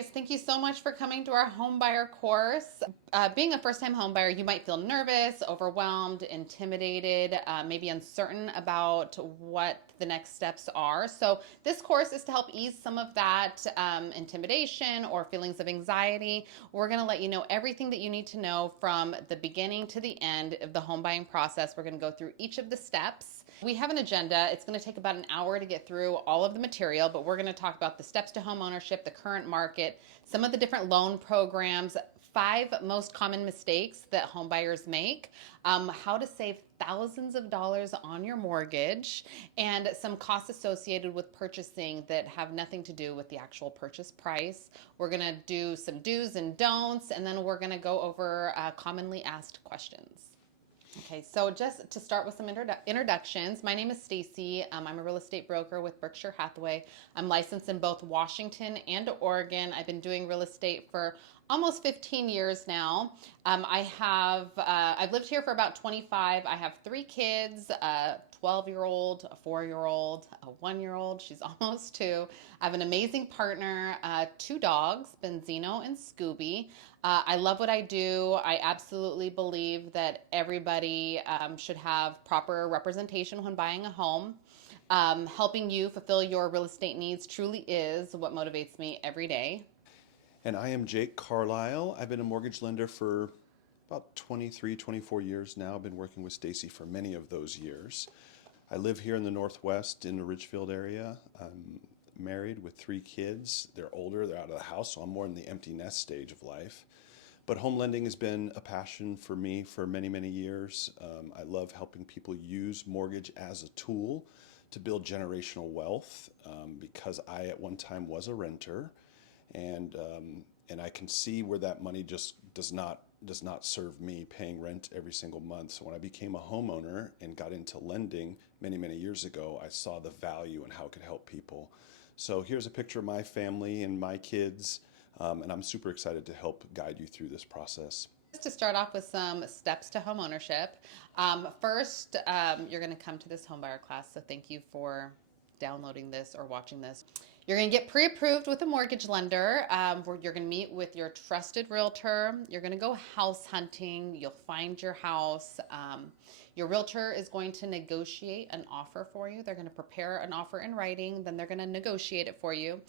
guys. Thank you so much for coming to our home buyer course. Being a first-time home buyer, you might feel nervous, overwhelmed, intimidated, maybe uncertain about what the next steps are. So this course is to help ease some of that intimidation or feelings of anxiety. We're going to let you know everything that you need to know from the beginning to the end of the home buying process. We're going to go through each of the steps. We have an agenda. It's going to take about an hour to get through all of the material, but we're going to talk about the steps to home ownership, the current market, some of the different loan programs, 5 most common mistakes that home buyers make, how to save thousands of dollars on your mortgage, and some costs associated with purchasing that have nothing to do with the actual purchase price. We're going to do some do's and don'ts, and then we're going to go over commonly asked questions. Okay, so just to start with some introductions, my name is Stacy. I'm a real estate broker with Berkshire Hathaway. I'm licensed in both Washington and Oregon. I've been doing real estate for almost 15 years now. I've lived here for about 25. I have 3 kids, a 12-year-old, a 4-year-old, a 1-year-old. She's almost 2. I have an amazing partner, 2 dogs, Benzino and Scooby. I love what I do. I absolutely believe that everybody should have proper representation when buying a home. Helping you fulfill your real estate needs truly is what motivates me every day. And I am Jake Carlisle. I've been a mortgage lender for about 23, 24 years now. I've been working with Stacy for many of those years. I live here in the Northwest in the Ridgefield area. I'm married with 3 kids. They're older, they're out of the house, so I'm more in the empty nest stage of life. But home lending has been a passion for me for many, many years. I love helping people use mortgage as a tool to build generational wealth because I at one time was a renter, and I can see where that money just does not serve me, paying rent every single month. So when I became a homeowner and got into lending many, many years ago, I saw the value and how it could help people. So here's a picture of my family and my kids, and I'm super excited to help guide you through this process. Just to start off with some steps to home ownership. First, you're going to come to this homebuyer class, so thank you for downloading this or watching this. You're going to get pre-approved with a mortgage lender. Where you're going to meet with your trusted realtor. You're going to go house hunting. You'll find your house. Your realtor is going to negotiate an offer for you. They're going to prepare an offer in writing. Then they're going to negotiate it for you.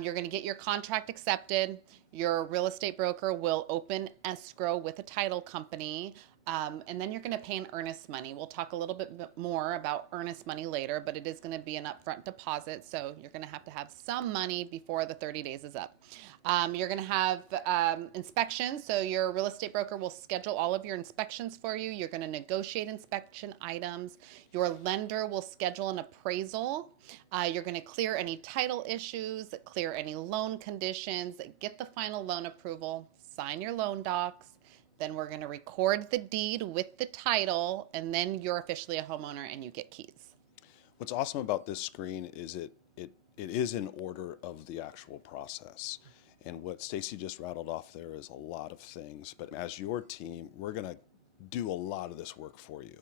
You're going to get your contract accepted. Your real estate broker will open escrow with a title company. And then you're going to pay an earnest money. We'll talk a little bit more about earnest money later, but it is going to be an upfront deposit. So you're going to have some money before the 30 days is up. You're going to have inspections. So your real estate broker will schedule all of your inspections for you. You're going to negotiate inspection items. Your lender will schedule an appraisal. You're going to clear any title issues, clear any loan conditions, get the final loan approval, sign your loan docs. Then we're going to record the deed with the title, and then you're officially a homeowner and you get keys. What's awesome about this screen is it is in order of the actual process. And what Stacy just rattled off there is a lot of things. But as your team, we're going to do a lot of this work for you.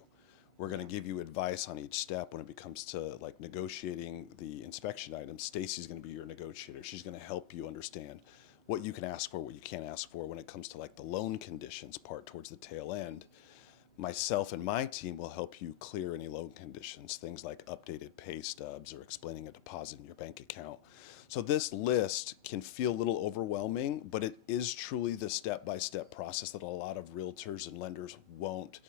We're going to give you advice on each step when it comes to like negotiating the inspection items. Stacy's going to be your negotiator. She's going to help you understand what you can ask for, what you can't ask for when it comes to like the loan conditions part towards the tail end. Myself and my team will help you clear any loan conditions, things like updated pay stubs or explaining a deposit in your bank account. So this list can feel a little overwhelming, but it is truly the step-by-step process that a lot of realtors and lenders won't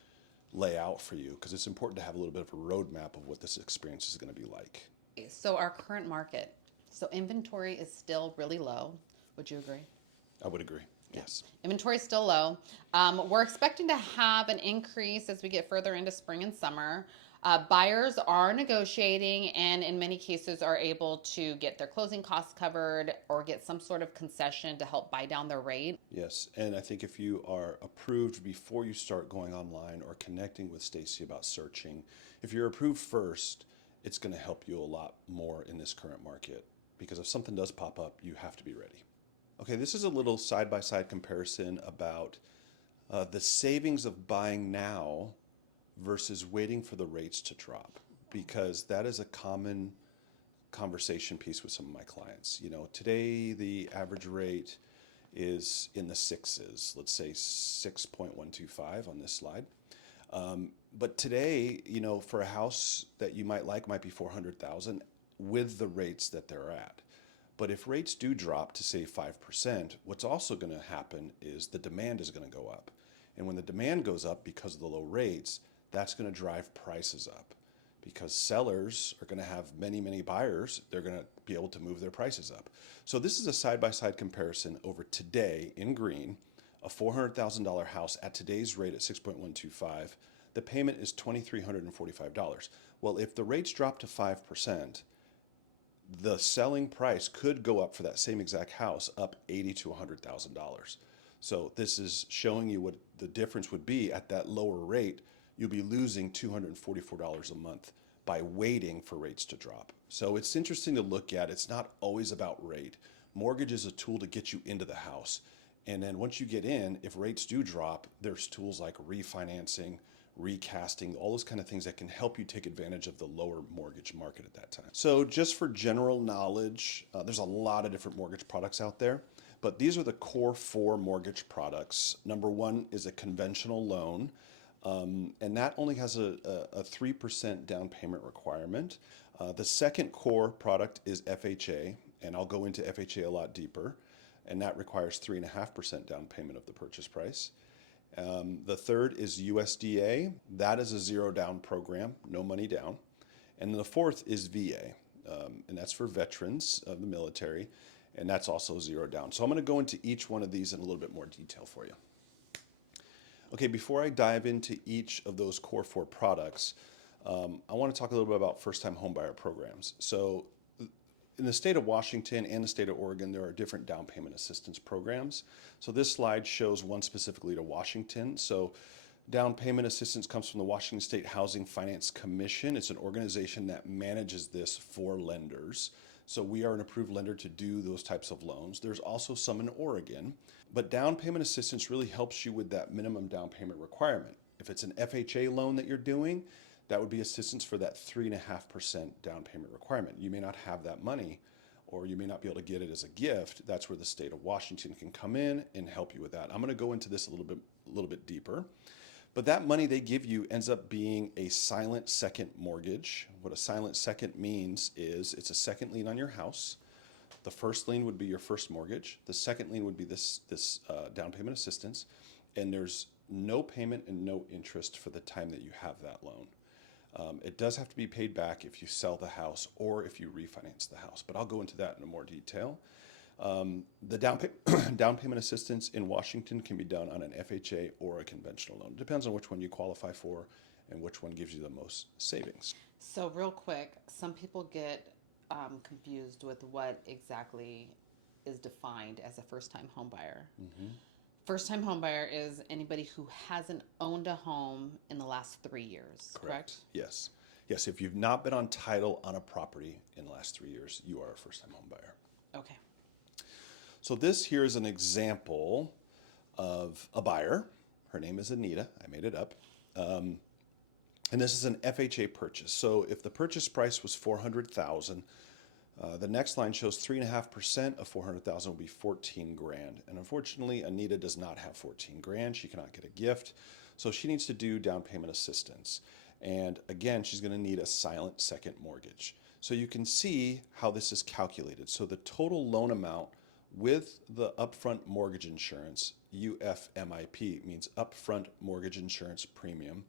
lay out for you, because it's important to have a little bit of a roadmap of what this experience is going to be like. So our current market. So inventory is still really low. Would you agree? I would agree. Yes. Inventory is still low. We're expecting to have an increase as we get further into spring and summer. Buyers are negotiating and in many cases are able to get their closing costs covered or get some sort of concession to help buy down their rate. Yes, and I think if you are approved before you start going online or connecting with Stacy about searching, if you're approved first, it's going to help you a lot more in this current market, because if something does pop up, you have to be ready. Okay, this is a little side-by-side comparison about the savings of buying now versus waiting for the rates to drop, because that is a common conversation piece with some of my clients. Today the average rate is in the sixes, let's say 6.125 on this slide. But today, for a house that you might be 400,000 with the rates that they're at. But if rates do drop to say 5%, what's also going to happen is the demand is going to go up. And when the demand goes up because of the low rates, that's going to drive prices up. Because sellers are going to have many, many buyers, they're going to be able to move their prices up. So this is a side-by-side comparison over today in green, a $400,000 house at today's rate at 6.125. The payment is $2,345. Well, if the rates drop to 5%, the selling price could go up for that same exact house up $80,000 to $100,000. So this is showing you what the difference would be at that lower rate. You'll be losing $244 a month by waiting for rates to drop. So it's interesting to look at. It's not always about rate. Mortgage is a tool to get you into the house. And then once you get in, if rates do drop, there's tools like refinancing, recasting, all those kind of things that can help you take advantage of the lower mortgage market at that time. So just for general knowledge, there's a lot of different mortgage products out there, but these are the core 4 mortgage products. Number 1 is a conventional loan. And that only has a 3% down payment requirement. The second core product is FHA, and I'll go into FHA a lot deeper, and that requires 3.5% down payment of the purchase price. The third is USDA. That is a zero down program, no money down. And the fourth is VA, and that's for veterans of the military, and that's also zero down. So I'm going to go into each one of these in a little bit more detail for you. Okay, before I dive into each of those core 4 products, I want to talk a little bit about first-time homebuyer programs. So in the state of Washington and the state of Oregon, there are different down payment assistance programs. So this slide shows one specifically to Washington. So down payment assistance comes from the Washington State Housing Finance Commission. It's an organization that manages this for lenders. So we are an approved lender to do those types of loans. There's also some in Oregon, but down payment assistance really helps you with that minimum down payment requirement. If it's an FHA loan that you're doing, that would be assistance for that 3.5% down payment requirement. You may not have that money, or you may not be able to get it as a gift. That's where the state of Washington can come in and help you with that. I'm going to go into this a little bit deeper. But that money they give you ends up being a silent second mortgage. What a silent second means is it's a second lien on your house. The first lien would be your first mortgage. The second lien would be this down payment assistance. And there's no payment and no interest for the time that you have that loan. It does have to be paid back if you sell the house or if you refinance the house, but I'll go into that in more detail. The down payment assistance in Washington can be done on an FHA or a conventional loan. It depends on which one you qualify for and which one gives you the most savings. So real quick, some people get confused with what exactly is defined as a first-time home buyer. Mm-hmm. First-time home buyer is anybody who hasn't owned a home in the last 3 years, correct? Yes. Yes, if you've not been on title on a property in the last 3 years, you are a first-time home buyer. Okay. So this here is an example of a buyer. Her name is Anita. I made it up. And this is an FHA purchase. So if the purchase price was $400,000, the next line shows 3.5% of $400,000 will be $14,000. And unfortunately, Anita does not have $14,000. She cannot get a gift. So she needs to do down payment assistance. And again, she's going to need a silent second mortgage. So you can see how this is calculated. So the total loan amount with the upfront mortgage insurance, UFMIP, means upfront mortgage insurance premium.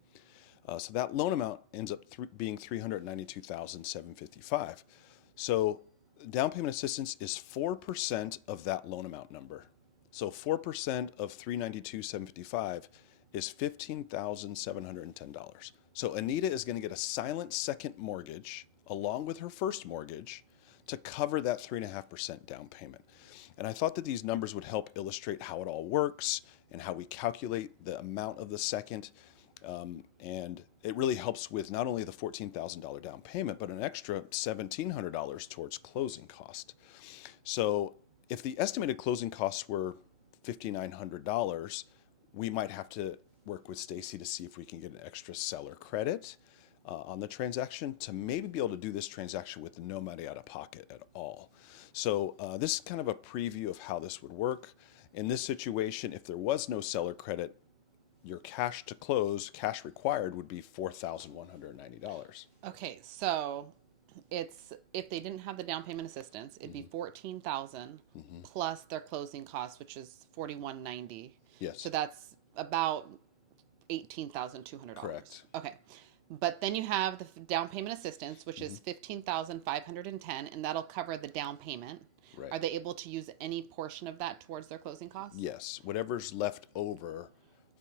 So that loan amount ends up being $392,755. So down payment assistance is 4% of that loan amount number. So 4% of $392,755 is $15,710. So Anita is going to get a silent second mortgage along with her first mortgage to cover that 3.5% down payment. And I thought that these numbers would help illustrate how it all works and how we calculate the amount of the second. And it really helps with not only the $14,000 down payment, but an extra $1,700 towards closing cost. So if the estimated closing costs were $5,900, we might have to work with Stacy to see if we can get an extra seller credit. on the transaction to maybe be able to do this transaction with no money out of pocket at all. So this is kind of a preview of how this would work. In this situation, if there was no seller credit, your cash to close, cash required, would be $4,190. Okay, so it's if they didn't have the down payment assistance, it'd be 14,000 plus their closing costs, which is 4190. Yes. So that's about $18,200. Correct. Okay. But then you have the down payment assistance, which is 15,510, and that'll cover the down payment. Right. Are they able to use any portion of that towards their closing costs? Yes. Whatever's left over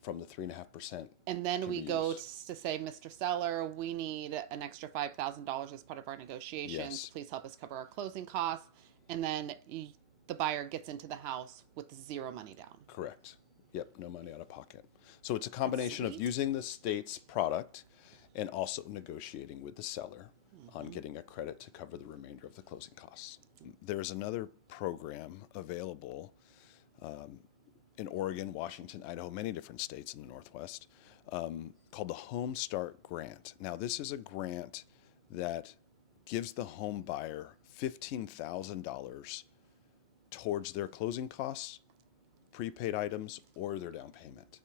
from the 3.5%. And then we go used. to say, Mr. Seller, we need an extra $5,000 as part of our negotiations. Yes. Please help us cover our closing costs. And then the buyer gets into the house with zero money down. Correct. Yep, no money out of pocket. So it's a combination of using the state's product and also negotiating with the seller on getting a credit to cover the remainder of the closing costs. There is another program available in Oregon, Washington, Idaho, many different states in the Northwest, called the Home Start Grant. Now, this is a grant that gives the home buyer $15,000 towards their closing costs, prepaid items, or their down payment.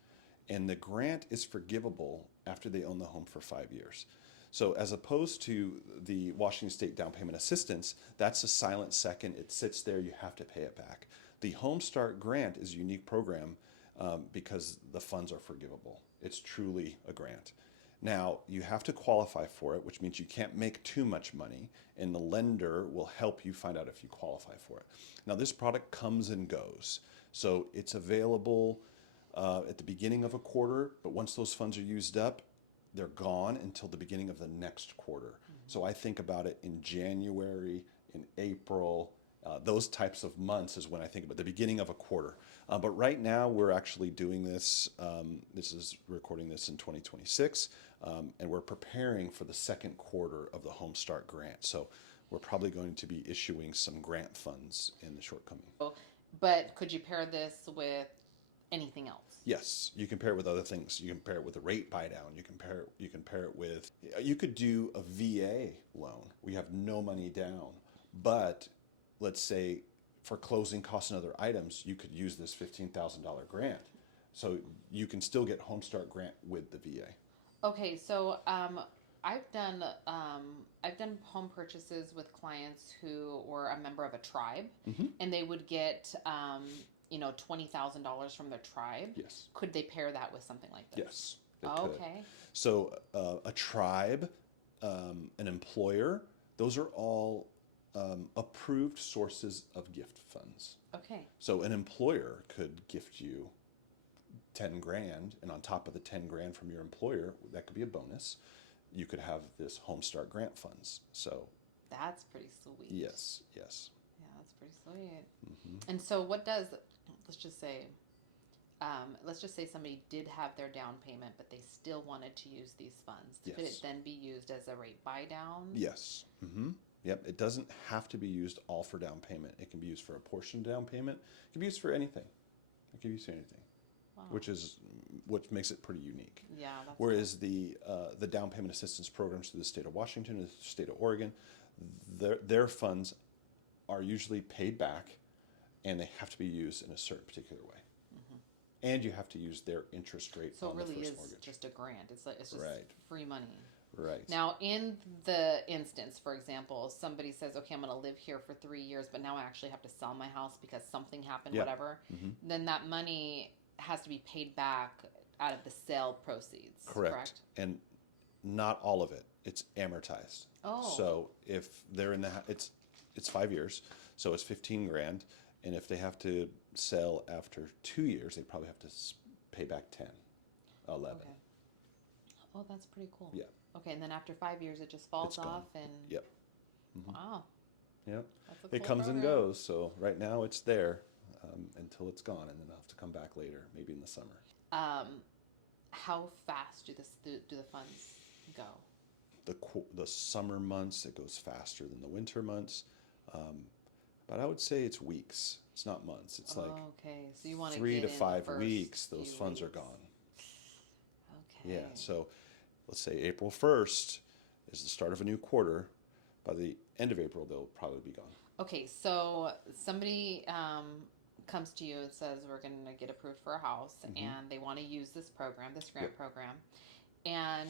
And the grant is forgivable after they own the home for 5 years. So as opposed to the Washington State down payment assistance, that's a silent second. It sits there. You have to pay it back. The Home Start Grant is a unique program because the funds are forgivable. It's truly a grant. Now, you have to qualify for it, which means you can't make too much money, and the lender will help you find out if you qualify for it. Now, this product comes and goes. So it's available at the beginning of a quarter, but once those funds are used up, they're gone until the beginning of the next quarter. So I think about it in January, in April, those types of months is when I think about the beginning of a quarter. But right now we're actually doing this. Recording this in 2026, and we're preparing for the second quarter of the Home Start Grant. So we're probably going to be issuing some grant funds in the shortcoming. But could you pair this with anything else? Yes, you can pair it with other things. You can pair it with a rate buy down. You can pair it with. You could do a VA loan. We have no money down, but let's say for closing costs and other items, you could use this $15,000 grant. So you can still get Home Start Grant with the VA. Okay, so I've done home purchases with clients who were a member of a tribe, and they would get $20,000 from their tribe. Yes. Could they pair that with something like this? Yes. They could. Okay. So a tribe, an employer, those are all approved sources of gift funds. Okay. So an employer could gift you 10 grand, and on top of the 10 grand from your employer, that could be a bonus. You could have this Home Start Grant funds. So that's pretty sweet. yes. Yeah, that's pretty sweet. And so what does, let's just say somebody did have their down payment, but they still wanted to use these funds. Yes. Could it then be used as a rate buy down? Yes. Yep. It doesn't have to be used all for down payment. It can be used for a portion down payment. It can be used for anything. It can be used for anything, which makes it pretty unique. Yeah. That's Whereas the down payment assistance programs through the state of Washington and the state of Oregon, their funds are usually paid back, and they have to be used in a certain particular way. And you have to use their interest rate so on it really the first is mortgage. just a grant. It's just Right. free money. Right. Now, in the instance, for example, somebody says, okay, I'm going to live here for 3 years, but now I actually have to sell my house because something happened, whatever. Then that money has to be paid back out of the sale proceeds. Correct? And not all of it. It's amortized. Oh. So if they're in it's 5 years, so it's 15 grand. And if they have to sell after 2 years, they probably have to pay back 10, 11. Okay. Oh, that's pretty cool. Yeah. Okay, and then after 5 years, it just falls It's gone. off, and Yep. wow, Yep. that's a cool It comes and program. goes. So right now it's there until it's gone, and then I'll have to come back later, maybe in the summer. How fast do the funds go? The summer months, it goes faster than the winter months. But I would say it's weeks. It's not months. It's like okay, so you want 3 to get in 5 the first weeks, those few funds are weeks. gone. Okay. Yeah. So let's say April 1st, is the start of a new quarter. By the end of April, they'll probably be gone. Okay, so somebody comes to you and says we're going to get approved for a house, and they want to use this program, this grant Yep. program, and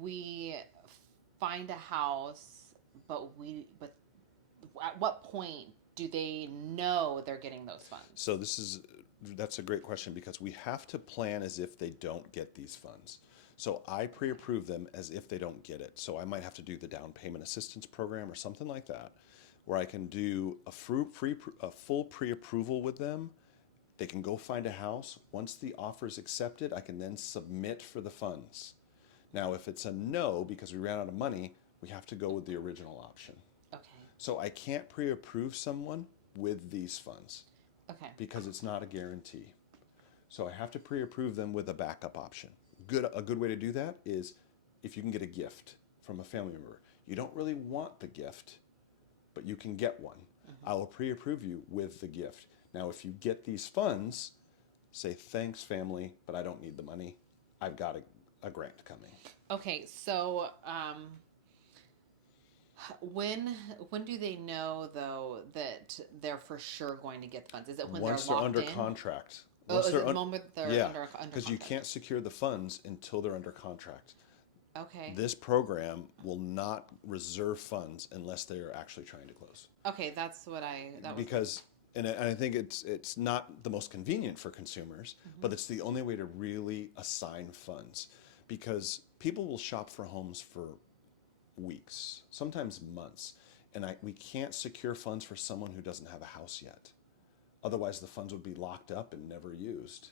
we find a house, but at what point do they know they're getting those funds? So that's a great question because we have to plan as if they don't get these funds. So I pre-approve them as if they don't get it. So I might have to do the down payment assistance program or something like that, where I can do a full pre-approval with them. They can go find a house. Once the offer is accepted, I can then submit for the funds. Now, if it's a no because we ran out of money, we have to go with the original option. Okay. So I can't pre-approve someone with these funds Okay. because it's not a guarantee. So I have to pre-approve them with a backup option. A good way to do that is if you can get a gift from a family member. You don't really want the gift, but you can get one. I will pre-approve you with the gift. Now, if you get these funds, say, thanks, family, but I don't need the money. I've got a grant coming. Okay, so when do they know though that they're for sure going to get the funds? Is it when Once they're they're locked under in? contract. Oh, Once is they're it the moment they're yeah, under because you contract? can't secure the funds until they're under contract. Okay. This program will not reserve funds unless they are actually trying to close. Okay, that's what that was. Because and I think it's not the most convenient for consumers, but it's the only way to really assign funds because people will shop for homes for weeks, sometimes months, and we can't secure funds for someone who doesn't have a house yet. Otherwise, the funds would be locked up and never used.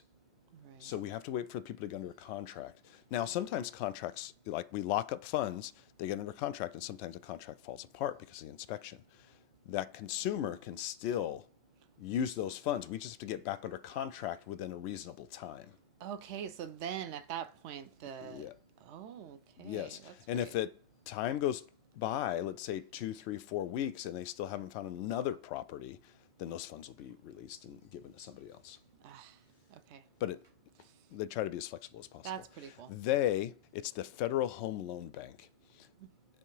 Right. So we have to wait for the people to get under a contract. Now, sometimes contracts, like we lock up funds, they get under contract, and sometimes the contract falls apart because of the inspection. That consumer can still use those funds. We just have to get back under contract within a reasonable time. Okay, so then at that point Yeah. Oh, okay. Yes. That's And if great. time goes by, let's say 2, 3, 4 weeks, and they still haven't found another property, then those funds will be released and given to somebody else. Okay. But they try to be as flexible as possible. That's pretty cool. It's the Federal Home Loan Bank,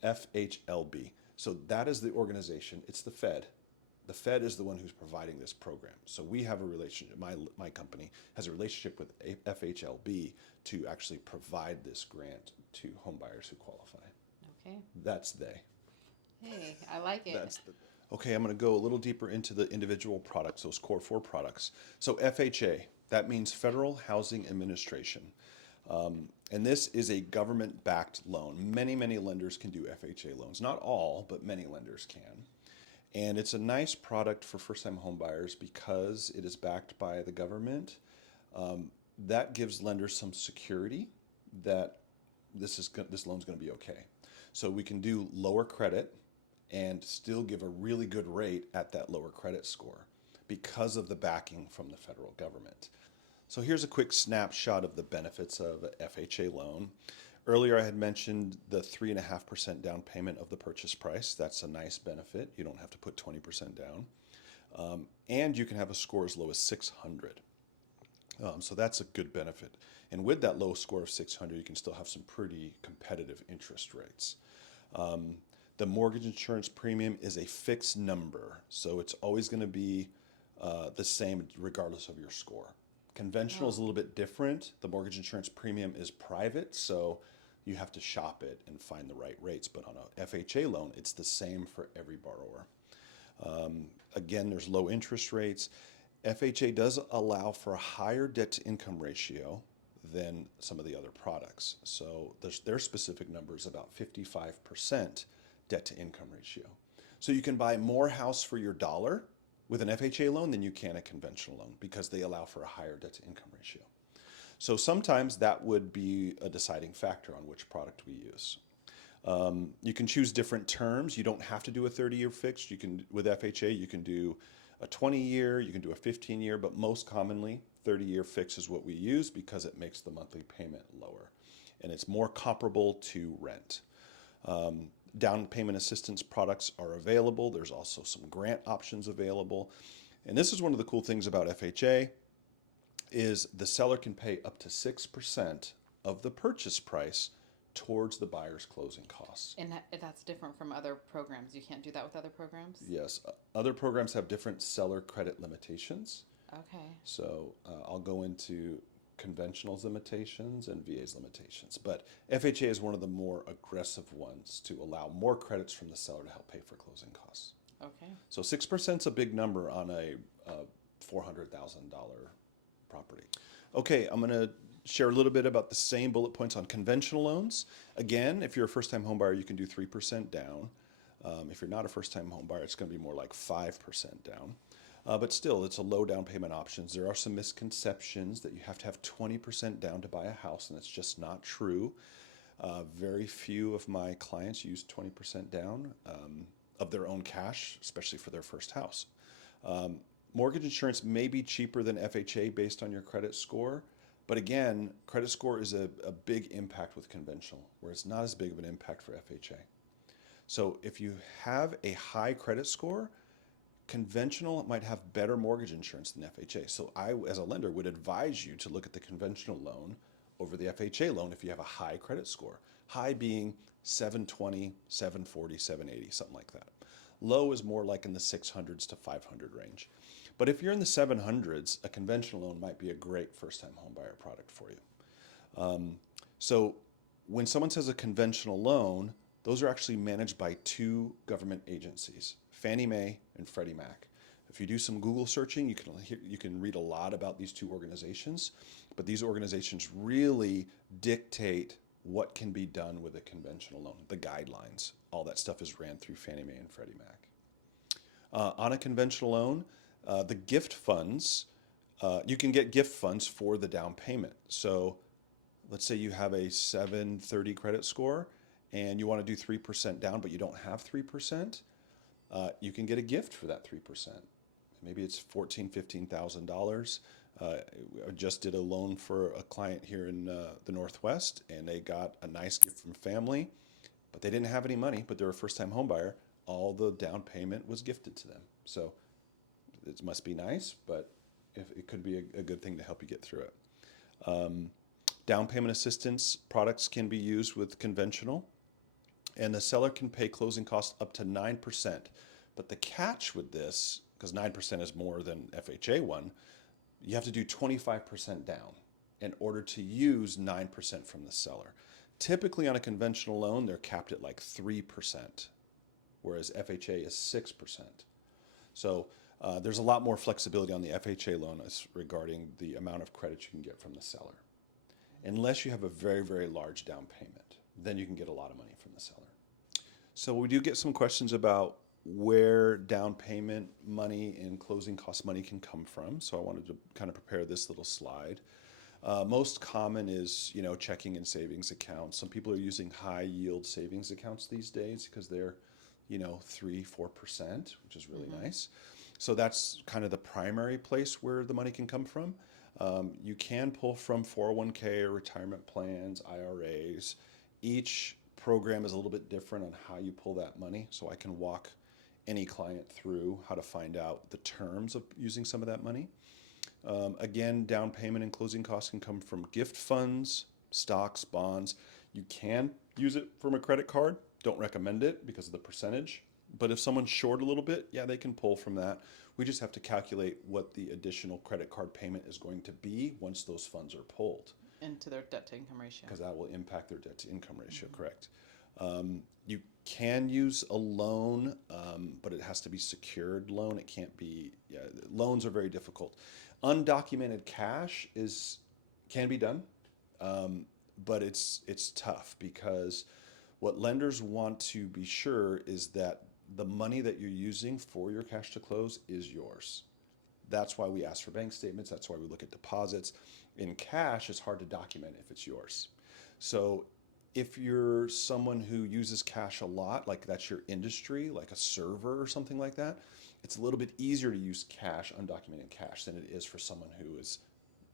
FHLB. So that is the organization. It's the Fed. The Fed is the one who's providing this program. So we have a relationship, my company has a relationship with FHLB to actually provide this grant to home buyers who qualify. Okay. That's they. Hey, I like it. Okay, I'm going to go a little deeper into the individual products, those core 4 products. So FHA, that means Federal Housing Administration. And this is a government-backed loan. Many, many lenders can do FHA loans. Not all, but many lenders can. And it's a nice product for first-time home buyers because it is backed by the government. That gives lenders some security that this loan's going to be okay. So we can do lower credit and still give a really good rate at that lower credit score because of the backing from the federal government. So here's a quick snapshot of the benefits of a FHA loan. Earlier I had mentioned the 3.5% down payment of the purchase price. That's a nice benefit. You don't have to put 20% down. And you can have a score as low as 600. So that's a good benefit. And with that low score of 600, you can still have some pretty competitive interest rates. The mortgage insurance premium is a fixed number, so it's always going to be the same regardless of your score. Conventional is a little bit different. The mortgage insurance premium is private, so you have to shop it and find the right rates. But on a FHA loan, it's the same for every borrower. Again, there's low interest rates. FHA does allow for a higher debt-to-income ratio than some of the other products. So their specific number is about 55% debt-to-income ratio. So you can buy more house for your dollar with an FHA loan than you can a conventional loan because they allow for a higher debt-to-income ratio. So sometimes that would be a deciding factor on which product we use. You can choose different terms. You don't have to do a 30-year fixed. With FHA, you can do a 20-year, you can do a 15-year, but most commonly 30-year fix is what we use because it makes the monthly payment lower. And it's more comparable to rent. Down payment assistance products are available. There's also some grant options available. And this is one of the cool things about FHA is the seller can pay up to 6% of the purchase price towards the buyer's closing costs. And that's different from other programs. You can't do that with other programs? Yes, other programs have different seller credit limitations. Okay. So I'll go into conventional's limitations and VA's limitations. But FHA is one of the more aggressive ones to allow more credits from the seller to help pay for closing costs. Okay. So 6% is a big number on a $400,000 property. Okay, I'm going to share a little bit about the same bullet points on conventional loans. Again, if you're a first-time home buyer, you can do 3% down. If you're not a first-time home buyer, it's going to be more like 5% down. But still, it's a low down payment options. There are some misconceptions that you have to have 20% down to buy a house, and it's just not true. Very few of my clients use 20% down of their own cash, especially for their first house. Mortgage insurance may be cheaper than FHA based on your credit score, but again, credit score is a big impact with conventional, where it's not as big of an impact for FHA. So if you have a high credit score, conventional might have better mortgage insurance than FHA. So I, as a lender, would advise you to look at the conventional loan over the FHA loan if you have a high credit score. High being 720, 740, 780, something like that. Low is more like in the 600s to 500 range. But if you're in the 700s, a conventional loan might be a great first-time homebuyer product for you. So when someone says a conventional loan, those are actually managed by two government agencies, Fannie Mae and Freddie Mac. If you do some Google searching, you can read a lot about these two organizations, but these organizations really dictate what can be done with a conventional loan, the guidelines. All that stuff is ran through Fannie Mae and Freddie Mac. On a conventional loan, the gift funds, you can get gift funds for the down payment. So let's say you have a 730 credit score and you want to do 3% down, but you don't have 3%, you can get a gift for that 3%. Maybe it's $14,000, $15,000. I just did a loan for a client here in the Northwest, and they got a nice gift from family, but they didn't have any money, but they're a first-time home buyer. All the down payment was gifted to them. So it must be nice, but it could be a good thing to help you get through it. Down payment assistance products can be used with conventional, and the seller can pay closing costs up to 9%. But the catch with this, because 9% is more than FHA one, you have to do 25% down in order to use 9% from the seller. Typically on a conventional loan, they're capped at like 3%, whereas FHA is 6%. So there's a lot more flexibility on the FHA loan regarding the amount of credit you can get from the seller. Unless you have a very, very large down payment, then you can get a lot of money from the seller. So we do get some questions about where down payment money and closing cost money can come from. So I wanted to kind of prepare this little slide. Most common is, checking and savings accounts. Some people are using high yield savings accounts these days because they're, 3-4%, which is really nice. So that's kind of the primary place where the money can come from. You can pull from 401k or retirement plans, IRAs. Each program is a little bit different on how you pull that money. So I can walk any client through how to find out the terms of using some of that money. Again, down payment and closing costs can come from gift funds, stocks, bonds. You can use it from a credit card. Don't recommend it because of the percentage. But if someone's short a little bit, yeah, they can pull from that. We just have to calculate what the additional credit card payment is going to be once those funds are pulled. Into their debt to income ratio. Because that will impact their debt to income ratio, correct. You can use a loan, but it has to be secured loan. It can't be, loans are very difficult. Undocumented cash can be done, but it's tough because what lenders want to be sure is that the money that you're using for your cash to close is yours. That's why we ask for bank statements. That's why we look at deposits. In cash, it's hard to document if it's yours. So if you're someone who uses cash a lot, like that's your industry, like a server or something like that, it's a little bit easier to use cash, undocumented cash, than it is for someone who is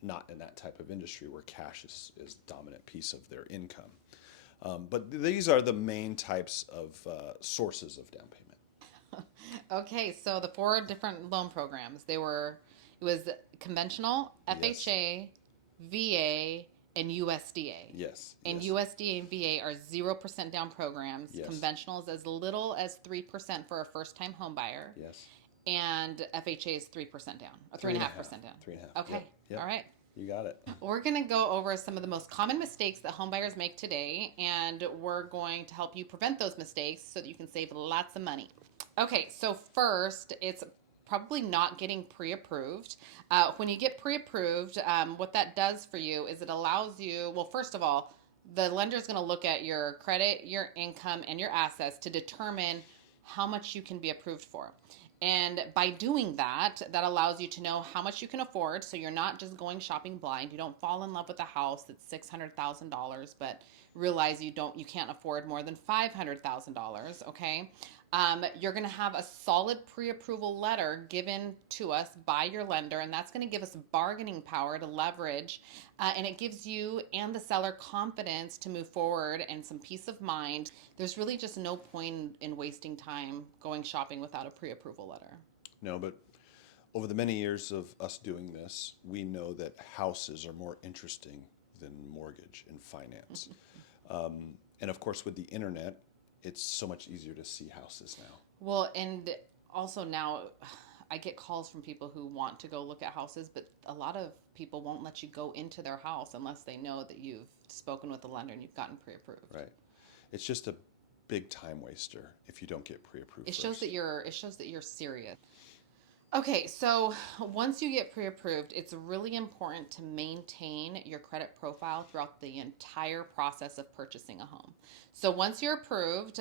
not in that type of industry where cash is a dominant piece of their income. But these are the main types of sources of down payment. Okay, so the 4 different loan programs, it was conventional, FHA, VA, and USDA. Yes. And Yes. USDA and VA are 0% down programs. Yes. Conventional is as little as 3% for a first-time home buyer. Yes. And FHA is 3% down, or 3.5% down. 3.5. Okay. Yep. Yep. All right. You got it. We're going to go over some of the most common mistakes that home buyers make today, and we're going to help you prevent those mistakes so that you can save lots of money. Okay, so first, it's probably not getting pre-approved. When you get pre-approved, what that does for you is it allows you, well, first of all, the lender is going to look at your credit, your income, and your assets to determine how much you can be approved for. And by doing that, that allows you to know how much you can afford. So you're not just going shopping blind. You don't fall in love with a house that's $600,000, but realize you can't afford more than $500,000. Okay. You're going to have a solid pre-approval letter given to us by your lender, and that's going to give us bargaining power to leverage, and it gives you and the seller confidence to move forward and some peace of mind. There's really just no point in wasting time going shopping without a pre-approval letter. No, but over the many years of us doing this, we know that houses are more interesting than mortgage and finance. And of course, with the internet, it's so much easier to see houses now. Well, and also now I get calls from people who want to go look at houses, but a lot of people won't let you go into their house unless they know that you've spoken with the lender and you've gotten pre-approved. Right. It's just a big time waster if you don't get pre-approved. It shows that you're serious. Okay, so once you get pre-approved, it's really important to maintain your credit profile throughout the entire process of purchasing a home. So once you're approved,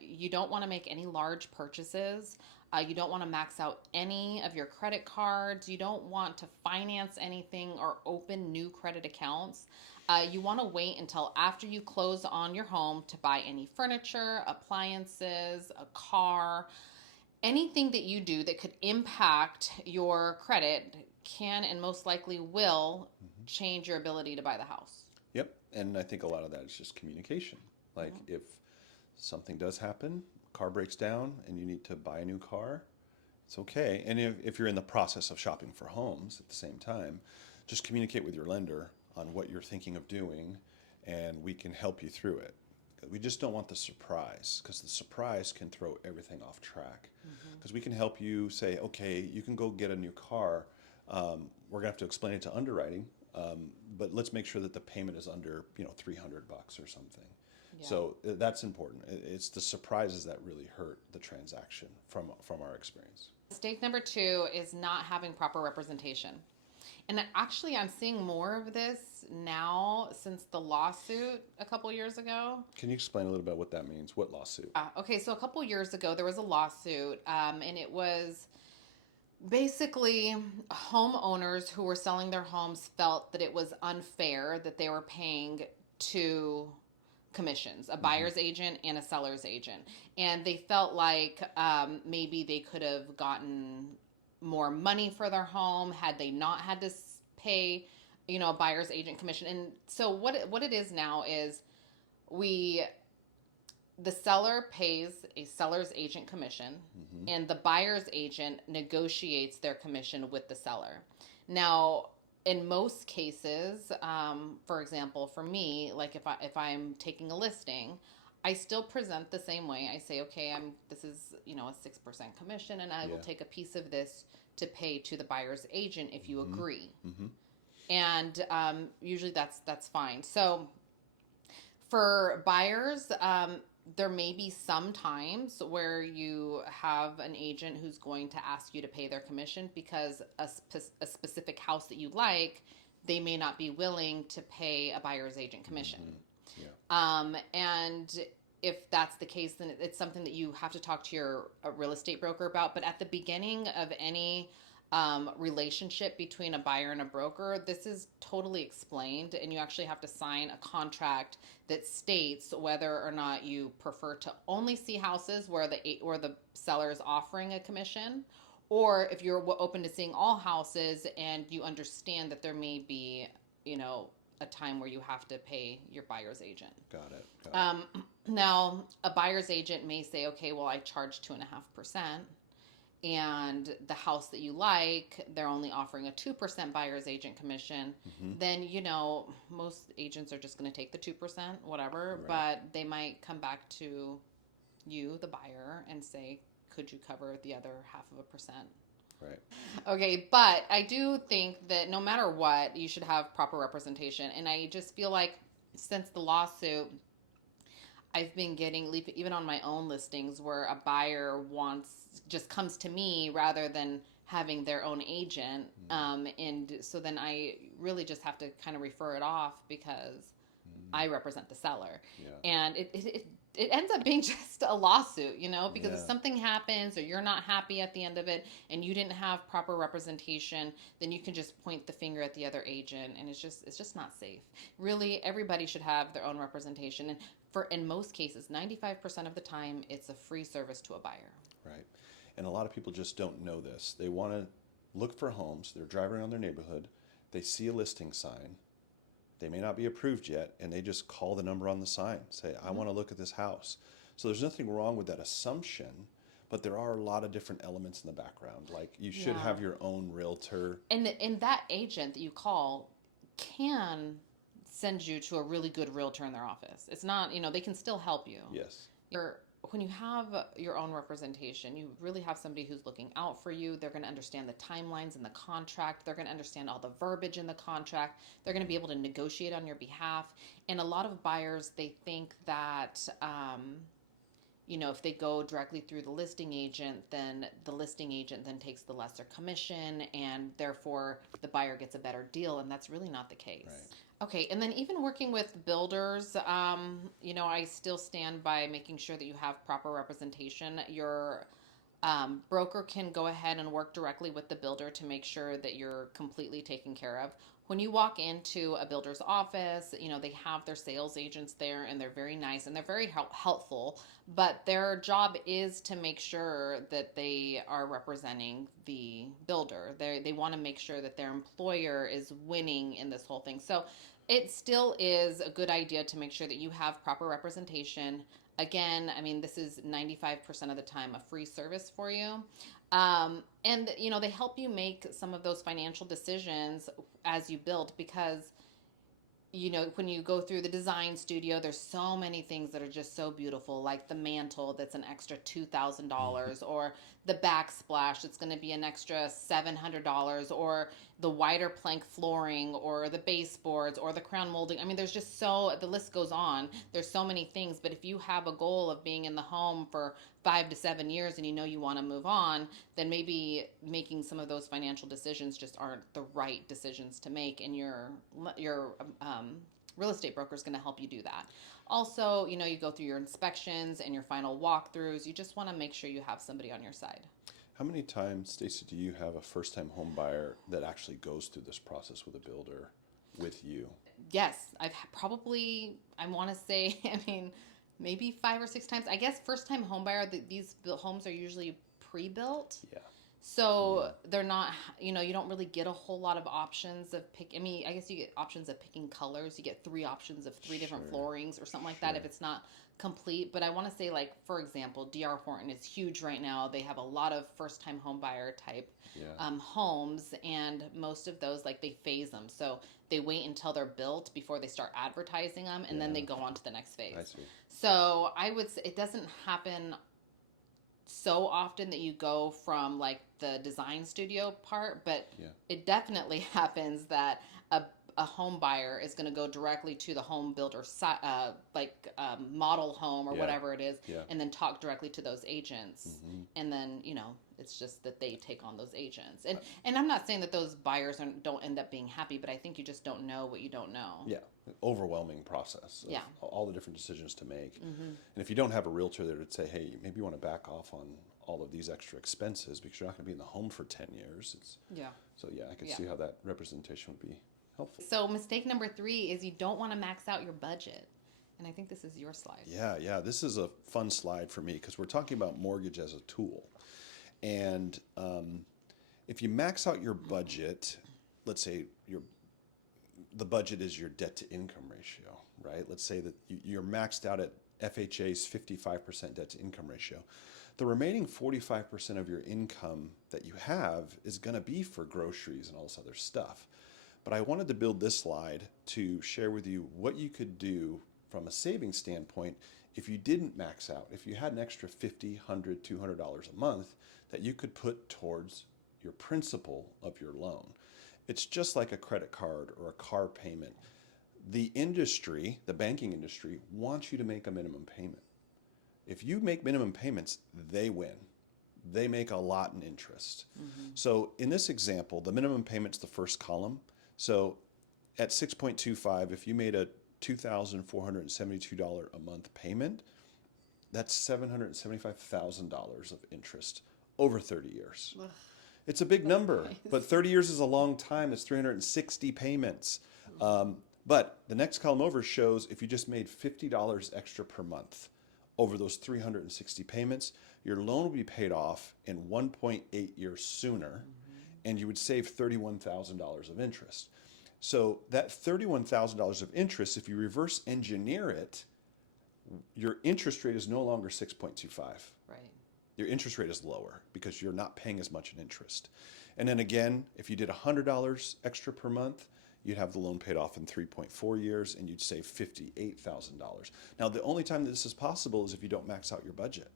you don't want to make any large purchases. You don't want to max out any of your credit cards. You don't want to finance anything or open new credit accounts. You want to wait until after you close on your home to buy any furniture, appliances, a car. Anything that you do that could impact your credit can and most likely will change your ability to buy the house. Yep. And I think a lot of that is just communication. Like if something does happen, car breaks down and you need to buy a new car, it's okay. And if you're in the process of shopping for homes at the same time, just communicate with your lender on what you're thinking of doing and we can help you through it. We just don't want the surprise, because the surprise can throw everything off track. Because we can help you say, okay, you can go get a new car. We're gonna have to explain it to underwriting, but let's make sure that the payment is under $300 or something. Yeah. So that's important. It's the surprises that really hurt the transaction from our experience. Mistake number 2 is not having proper representation. And actually, I'm seeing more of this now since the lawsuit a couple years ago. Can you explain a little bit what that means? What lawsuit? Okay, so a couple years ago, there was a lawsuit, and it was basically homeowners who were selling their homes felt that it was unfair that they were paying 2 commissions, a buyer's agent and a seller's agent. And they felt like maybe they could have gotten more money for their home had they not had to pay, a buyer's agent commission. And so what it is now is the seller pays a seller's agent commission, and the buyer's agent negotiates their commission with the seller. Now, in most cases, for example, for me, like if I'm taking a listing, I still present the same way. I say, okay, this is a 6% commission, and I will take a piece of this to pay to the buyer's agent if you agree. And usually that's fine. So for buyers, there may be some times where you have an agent who's going to ask you to pay their commission because a specific house that you like, they may not be willing to pay a buyer's agent commission. And if that's the case, then it's something that you have to talk to your real estate broker about. But at the beginning of any relationship between a buyer and a broker, this is totally explained, and you actually have to sign a contract that states whether or not you prefer to only see houses where the seller is offering a commission, or if you're open to seeing all houses and you understand that there may be, a time where you have to pay your buyer's agent. Got it. Now, a buyer's agent may say, okay, well, I charge 2.5%. and the house that you like, they're only offering a 2% buyer's agent commission, then, most agents are just going to take the 2%, whatever, Right. but they might come back to you, the buyer, and say, could you cover the other 0.5%? Right. Okay, but I do think that no matter what, you should have proper representation. And I just feel like since the lawsuit, I've been getting, even on my own listings, where a buyer just comes to me rather than having their own agent. And so then I really just have to kind of refer it off because I represent the seller. Yeah. And it ends up being just a lawsuit, because if Yeah. something happens or you're not happy at the end of it and you didn't have proper representation, then you can just point the finger at the other agent, and it's just not safe. Really, everybody should have their own representation. And in most cases, 95% of the time, it's a free service to a buyer. Right. And a lot of people just don't know this. They want to look for homes. They're driving around their neighborhood. They see a listing sign. They may not be approved yet, and they just call the number on the sign, say, I want to look at this house. So there's nothing wrong with that assumption, but there are a lot of different elements in the background. Like you should Yeah. have your own realtor. And that agent that you call can send you to a really good realtor in their office. It's not, they can still help you. Yes. When you have your own representation, you really have somebody who's looking out for you. They're going to understand the timelines in the contract. They're going to understand all the verbiage in the contract. They're going to be able to negotiate on your behalf. And a lot of buyers, they think that, if they go directly through the listing agent, then the listing agent then takes the lesser commission, and therefore the buyer gets a better deal. And that's really not the case. Right. Okay, and then even working with builders, I still stand by making sure that you have proper representation. Your broker can go ahead and work directly with the builder to make sure that you're completely taken care of. When you walk into a builder's office, they have their sales agents there, and they're very nice and they're very helpful, but their job is to make sure that they are representing the builder. They want to make sure that their employer is winning in this whole thing. So it still is a good idea to make sure that you have proper representation. Again, this is 95% of the time a free service for you. And they help you make some of those financial decisions as you build, because when you go through the design studio, there's so many things that are just so beautiful, like the mantle that's an extra $2,000, or the backsplash that's going to be an extra $700, or the wider plank flooring, or the baseboards, or the crown molding. There's just the list goes on. There's so many things, but if you have a goal of being in the home for 5 to 7 years and you want to move on, then maybe making some of those financial decisions just aren't the right decisions to make, and your real estate broker is going to help you do that. Also, you go through your inspections and your final walkthroughs. You just want to make sure you have somebody on your side. How many times, Stacy, do you have a first-time home buyer that actually goes through this process with a builder with you? Yes, I've probably, I want to say, maybe 5 or 6 times. I guess first-time home buyer, these homes are usually pre-built. Yeah. So they're not, you don't really get a whole lot of options of I guess you get options of picking colors. You get 3 options of 3 different floorings or something like that if it's not complete. But I want to say, like, for example, D.R. Horton is huge right now. They have a lot of first-time home buyer type homes, and most of those, like, they phase them. So they wait until they're built before they start advertising them, and then they go on to the next phase. I see. So I would say it doesn't happen so often that you go from like the design studio part, but it definitely happens that a home buyer is going to go directly to the home builder model home or whatever it is, and then talk directly to those agents. And then it's just that they take on those agents, and I'm not saying that those buyers don't end up being happy, but I think you just don't know what you don't know. Overwhelming process of all the different decisions to make. And if you don't have a realtor there to say, hey, maybe you want to back off on all of these extra expenses because you're not going to be in the home for 10 years. So I can see how that representation would be helpful. So mistake number 3 is you don't want to max out your budget. And I think this is your slide. Yeah. This is a fun slide for me because we're talking about mortgage as a tool. And if you max out your budget, let's say the budget is your debt to income ratio, right? Let's say that you're maxed out at FHA's 55% debt to income ratio. The remaining 45% of your income that you have is going to be for groceries and all this other stuff. But I wanted to build this slide to share with you what you could do from a savings standpoint if you didn't max out, if you had an extra $50, $100, $200 a month that you could put towards your principal of your loan. It's just like a credit card or a car payment. The industry, the banking industry, wants you to make a minimum payment. If you make minimum payments, they win. They make a lot in interest. So in this example, the minimum payment's the first column. So at 6.25, if you made a $2,472 a month payment, that's $775,000 of interest over 30 years. Ugh, It's a big number, nice. but 30 years is a long time. It's 360 payments. But the next column over shows if you just made $50 extra per month over those 360 payments, your loan will be paid off in 1.8 years sooner, and you would save $31,000 of interest. So that $31,000 of interest, if you reverse engineer it, your interest rate is no longer 6.25. Right. Your interest rate is lower because you're not paying as much in interest. And then again, if you did $100 extra per month, you'd have the loan paid off in 3.4 years and you'd save $58,000. Now, the only time that this is possible is if you don't max out your budget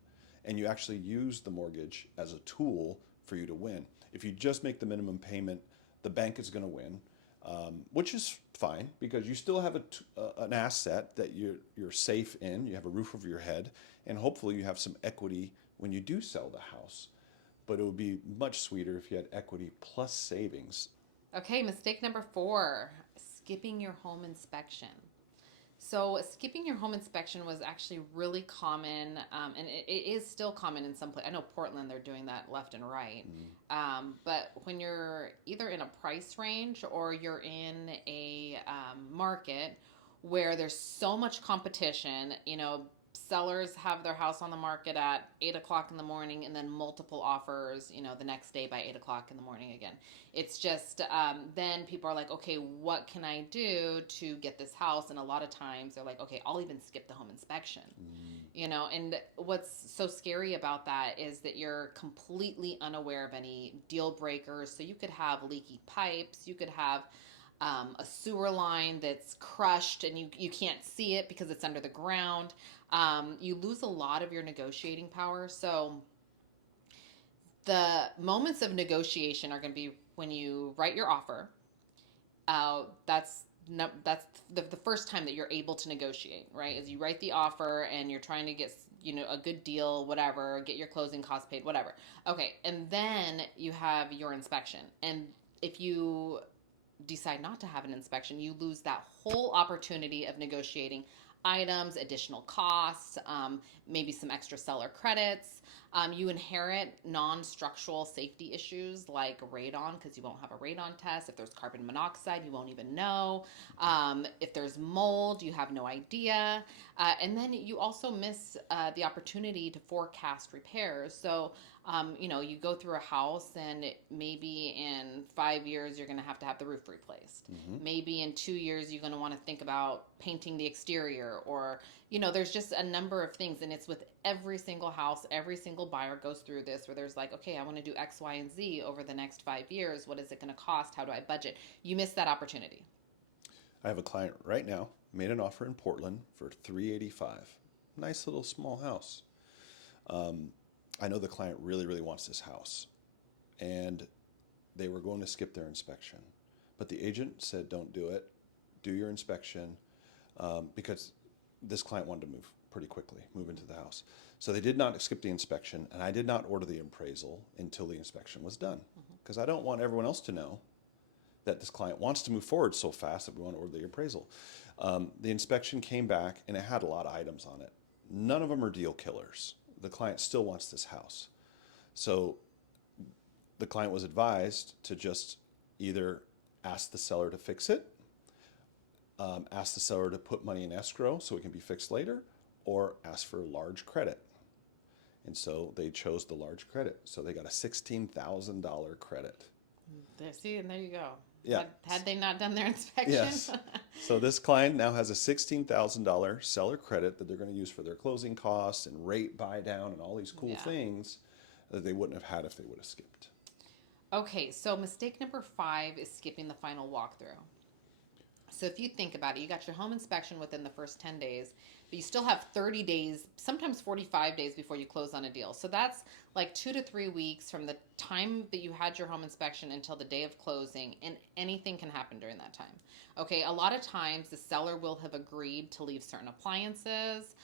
and you actually use the mortgage as a tool for you to win. If you just make the minimum payment, the bank is going to win, which is fine because you still have an asset that you're safe in. You have a roof over your head, and hopefully you have some equity when you do sell the house. But it would be much sweeter if you had equity plus savings. Okay, mistake number 4, skipping your home inspection. So skipping your home inspection was actually really common, and it is still common in some places. I know Portland, they're doing that left and right. But when you're either in a price range or you're in a market where there's so much competition, sellers have their house on the market at 8 o'clock in the morning and then multiple offers, the next day by 8 o'clock in the morning again. It's just, then people are like, okay, what can I do to get this house? And a lot of times they're like, okay, I'll even skip the home inspection, and what's so scary about that is that you're completely unaware of any deal breakers. So you could have leaky pipes, you could have a sewer line that's crushed and you can't see it because it's under the ground. You lose a lot of your negotiating power. So the moments of negotiation are going to be when you write your offer. That's the first time that you're able to negotiate, right? Is you write the offer and you're trying to get a good deal, whatever, get your closing costs paid, whatever. Okay, and then you have your inspection. And if you decide not to have an inspection, you lose that whole opportunity of negotiating items, additional costs, maybe some extra seller credits. You inherit non-structural safety issues like radon because you won't have a radon test. If there's carbon monoxide, you won't even know. If there's mold, you have no idea. And then you also miss the opportunity to forecast repairs. So you go through a house and maybe in 5 years you're going to have the roof replaced. Maybe in 2 years you're going to want to think about painting the exterior, or there's just a number of things, and it's with every single house. Every single buyer goes through this where there's like, okay, I want to do X, Y, and Z over the next 5 years. What is it going to cost? How do I budget? You miss that opportunity. I have a client right now, made an offer in Portland for $385. Nice little small house. I know the client really, really wants this house, and they were going to skip their inspection. But the agent said, don't do it. Do your inspection, because this client wanted to move pretty quickly, move into the house. So they did not skip the inspection, and I did not order the appraisal until the inspection was done, because I don't want everyone else to know that this client wants to move forward so fast that we want to order the appraisal. The inspection came back, and it had a lot of items on it. None of them are deal killers. The client still wants this house. So the client was advised to just either ask the seller to fix it, ask the seller to put money in escrow so it can be fixed later, or ask for large credit. And so they chose the large credit. So they got a $16,000 credit. See, and there you go. Yeah. Had they not done their inspection? Yes. So this client now has a $16,000 seller credit that they're going to use for their closing costs and rate buy down and all these cool Yeah. things that they wouldn't have had if they would have skipped. Okay, so mistake number 5 is skipping the final walkthrough. So if you think about it, you got your home inspection within the first 10 days, but you still have 30 days, sometimes 45 days before you close on a deal. So that's like 2 to 3 weeks from the time that you had your home inspection until the day of closing, and anything can happen during that time. Okay, a lot of times the seller will have agreed to leave certain appliances,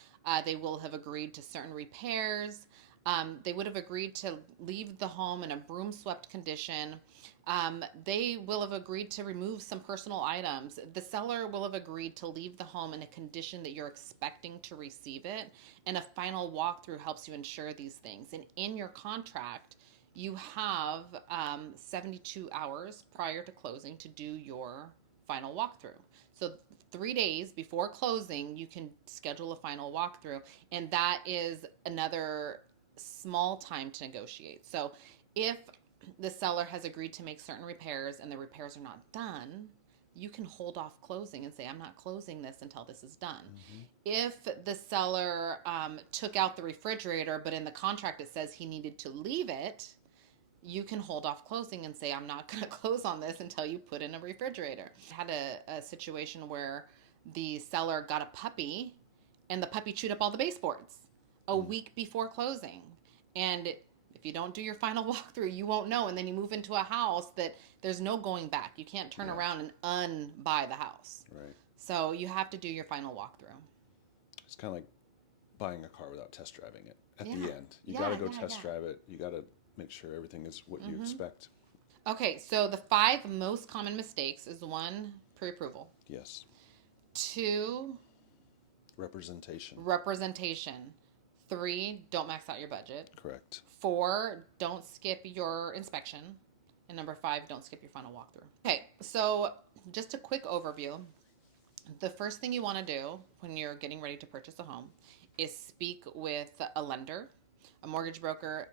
they will have agreed to certain repairs. They would have agreed to leave the home in a broom swept condition. They will have agreed to remove some personal items. The seller will have agreed to leave the home in a condition that you're expecting to receive it. And a final walkthrough helps you ensure these things. And in your contract, you have 72 hours prior to closing to do your final walkthrough. So 3 days before closing, you can schedule a final walkthrough. And that is another small time to negotiate. So if the seller has agreed to make certain repairs and the repairs are not done, you can hold off closing and say, I'm not closing this until this is done. Mm-hmm. If the seller took out the refrigerator, but in the contract it says he needed to leave it, you can hold off closing and say, I'm not going to close on this until you put in a refrigerator. I had a situation where the seller got a puppy and the puppy chewed up all the baseboards a week before closing. And if you don't do your final walkthrough, you won't know. And then you move into a house that there's no going back. You can't turn around and unbuy the house. Right. So you have to do your final walkthrough. It's kind of like buying a car without test driving it at the end. You Yeah, got to go test drive it. You got to make sure everything is what you expect. Okay, so the 5 most common mistakes is 1, pre-approval. Yes. 2, representation. 3, don't max out your budget. Correct. 4, don't skip your inspection. And number 5, don't skip your final walkthrough. Okay, so just a quick overview. The first thing you want to do when you're getting ready to purchase a home is speak with a lender, a mortgage broker.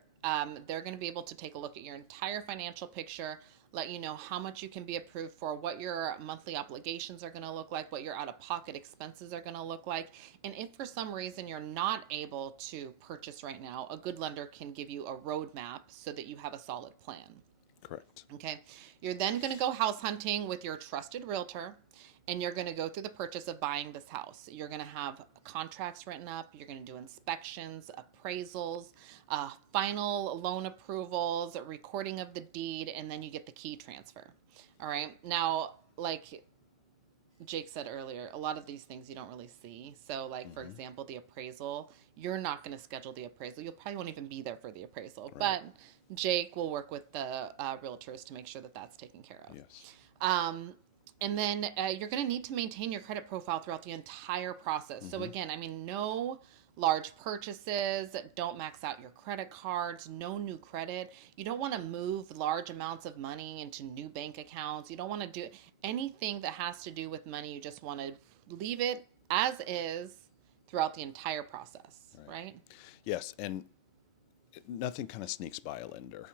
They're going to be able to take a look at your entire financial picture, let you know how much you can be approved for, what your monthly obligations are going to look like, what your out-of-pocket expenses are going to look like. And if for some reason you're not able to purchase right now, a good lender can give you a roadmap so that you have a solid plan. Correct. Okay. You're then going to go house hunting with your trusted realtor, and you're going to go through the purchase of buying this house. You're going to have contracts written up. You're going to do inspections, appraisals, final loan approvals, recording of the deed, and then you get the key transfer. All right. Now, like Jake said earlier, a lot of these things you don't really see. So, like, for example, the appraisal, you're not going to schedule the appraisal. You probably won't even be there for the appraisal. Right. But Jake will work with the realtors to make sure that that's taken care of. Yes. And then you're going to need to maintain your credit profile throughout the entire process. So again, I mean, no large purchases, don't max out your credit cards, no new credit. You don't want to move large amounts of money into new bank accounts. You don't want to do anything that has to do with money. You just want to leave it as is throughout the entire process, right? Yes, and nothing kind of sneaks by a lender.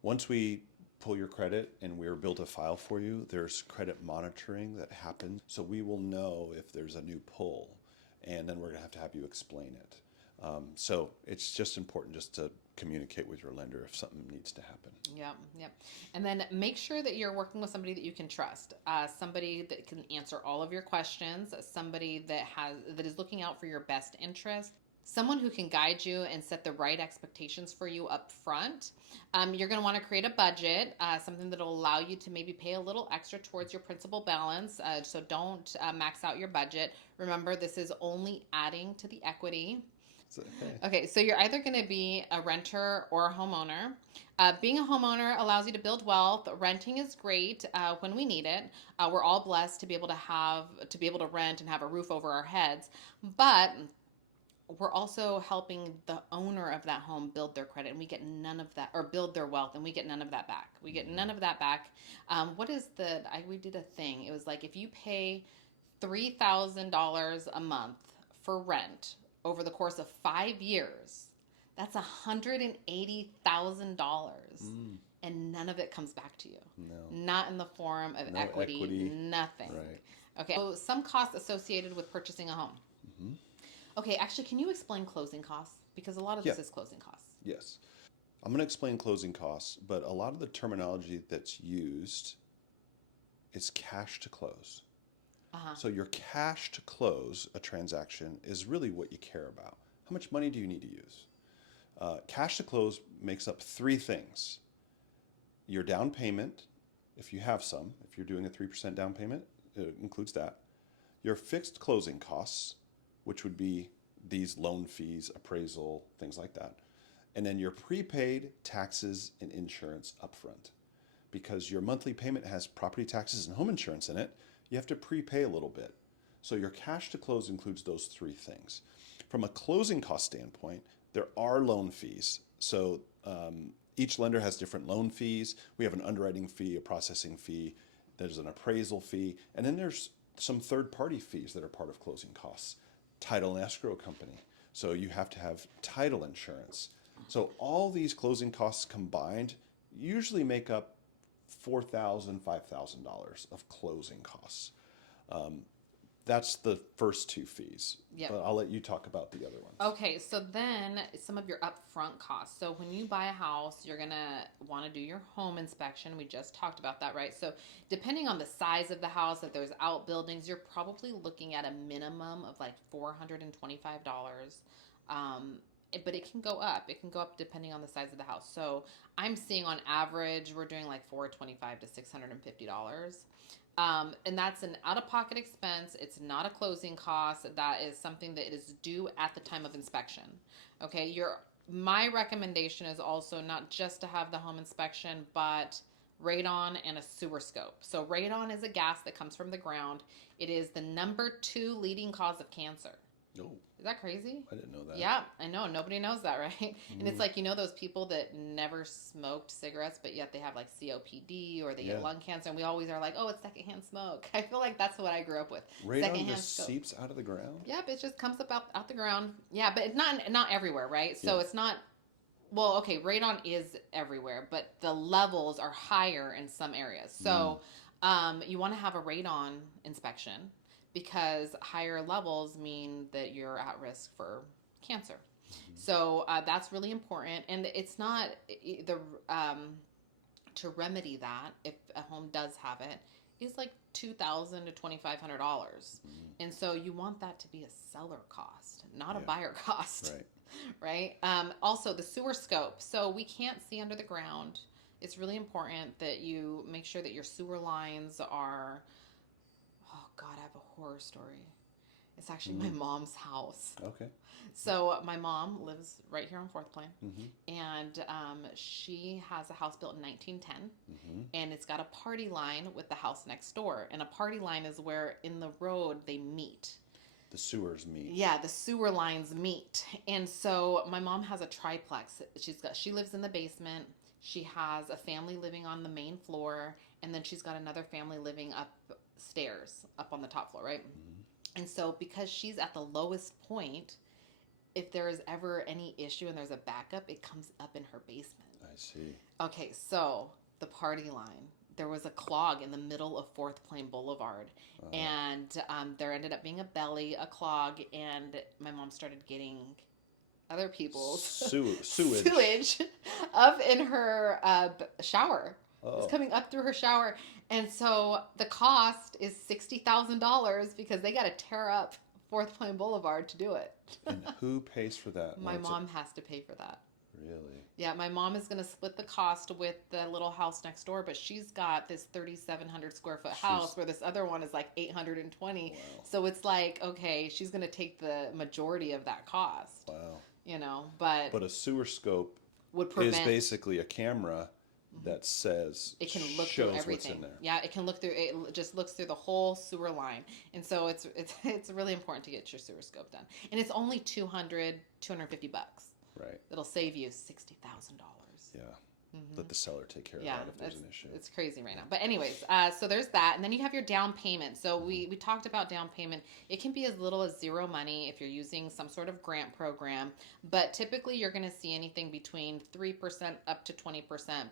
Once we pull your credit and we're build a file for you, there's credit monitoring that happens. So we will know if there's a new pull, and then we're going to have you explain it. So it's just important just to communicate with your lender if something needs to happen. Yep. And then make sure that you're working with somebody that you can trust, somebody that can answer all of your questions, somebody that is looking out for your best interest. Someone who can guide you and set the right expectations for you up front. You're going to want to create a budget, something that will allow you to maybe pay a little extra towards your principal balance. So don't max out your budget. Remember, this is only adding to the equity. Okay, so you're either going to be a renter or a homeowner. Being a homeowner allows you to build wealth. Renting is great when we need it. We're all blessed to be able to rent and have a roof over our heads. But we're also helping the owner of that home build their credit, and we get none of that, or build their wealth, and we get none of that back. We did a thing. It was like if you pay $3,000 a month for rent over the course of 5 years, that's $180,000. and none of it comes back to you. No. Not in the form of No equity, equity. nothing. Right. Okay, so some costs associated with purchasing a home. Hmm. Okay, actually, can you explain closing costs? Because a lot of this is closing costs. Yes. I'm going to explain closing costs, but a lot of the terminology that's used is cash to close. So your cash to close a transaction is really what you care about. How much money do you need to use? Cash to close makes up three things. Your down payment, if you have some, if you're doing a 3% down payment, it includes that. Your fixed closing costs, which would be these loan fees, appraisal, things like that. And then your prepaid taxes and insurance upfront. Because your monthly payment has property taxes and home insurance in it, you have to prepay a little bit. So your cash to close includes those three things. From a closing cost standpoint, there are loan fees. So each lender has different loan fees. We have an underwriting fee, a processing fee, there's an appraisal fee, and then there's some third-party fees that are part of closing costs. Title and escrow company. So you have to have title insurance. So all these closing costs combined usually make up $4,000, $5,000 of closing costs. That's the first two fees. Yep. But I'll let you talk about the other ones. Okay, so then some of your upfront costs. So when you buy a house, you're going to want to do your home inspection. We just talked about that, right? So depending on the size of the house, if there's outbuildings, you're probably looking at a minimum of like $425. But it can go up. It can go up depending on the size of the house. So I'm seeing on average, we're doing like $425 to $650. And that's an out-of-pocket expense. It's not a closing cost. That is something that is due at the time of inspection. Okay, my recommendation is also not just to have the home inspection, but radon and a sewer scope. So radon is a gas that comes from the ground. It is the number 2 leading cause of cancer. Oh, Is that crazy? I didn't know that. Yeah, I know. Nobody knows that, right? And it's like, those people that never smoked cigarettes, but yet they have like COPD or they get lung cancer. And we always are like, oh, it's secondhand smoke. I feel like that's what I grew up with. Radon just seeps out of the ground? Yep, it just comes up out the ground. Yeah, but it's not everywhere, right? So it's not, well, okay, radon is everywhere, but the levels are higher in some areas. So you want to have a radon inspection, because higher levels mean that you're at risk for cancer. So that's really important. And it's not to remedy that, if a home does have it, is like $2,000 to $2,500. And so you want that to be a seller cost, not a buyer cost. Right. Right? Also, the sewer scope. So we can't see under the ground. It's really important that you make sure that your sewer lines are... Oh, God, I have a horror story. It's actually my mom's house. Okay. So my mom lives right here on 4th Plain, and she has a house built in 1910, and it's got a party line with the house next door. And a party line is where in the road they meet. The sewers meet. Yeah, the sewer lines meet. And so my mom has a triplex. She lives in the basement. She has a family living on the main floor, and then she's got another family living upstairs, up on the top floor, right? And so because she's at the lowest point, if there is ever any issue and there's a backup, it comes up in her basement. I see. Okay, so the party line. There was a clog in the middle of 4th Plain Boulevard. And there ended up being a clog, and my mom started getting other people's sewage up in her shower. It's coming up through her shower. And so the cost is $60,000 because they got to tear up 4th Plain Boulevard to do it. And who pays for that? My mom has to pay for that. Really? Yeah, my mom is going to split the cost with the little house next door, but she's got this 3,700 square foot house where this other one is like 820. Wow. So it's like, okay, she's going to take the majority of that cost. Wow. But a sewer scope would prevent, is basically a camera that says it can look through everything. What's in there. Yeah, it can look through. It just looks through the whole sewer line, and so it's really important to get your sewer scope done. And it's only $250. Right. It'll save you $60,000. Yeah. let the seller take care of Yeah, that if there's an issue. it's crazy right now. But anyways, so there's that, and then you have your down payment. So we talked about down payment. It can be as little as zero money if you're using some sort of grant program, but typically you're going to see anything between 3% up to 20%.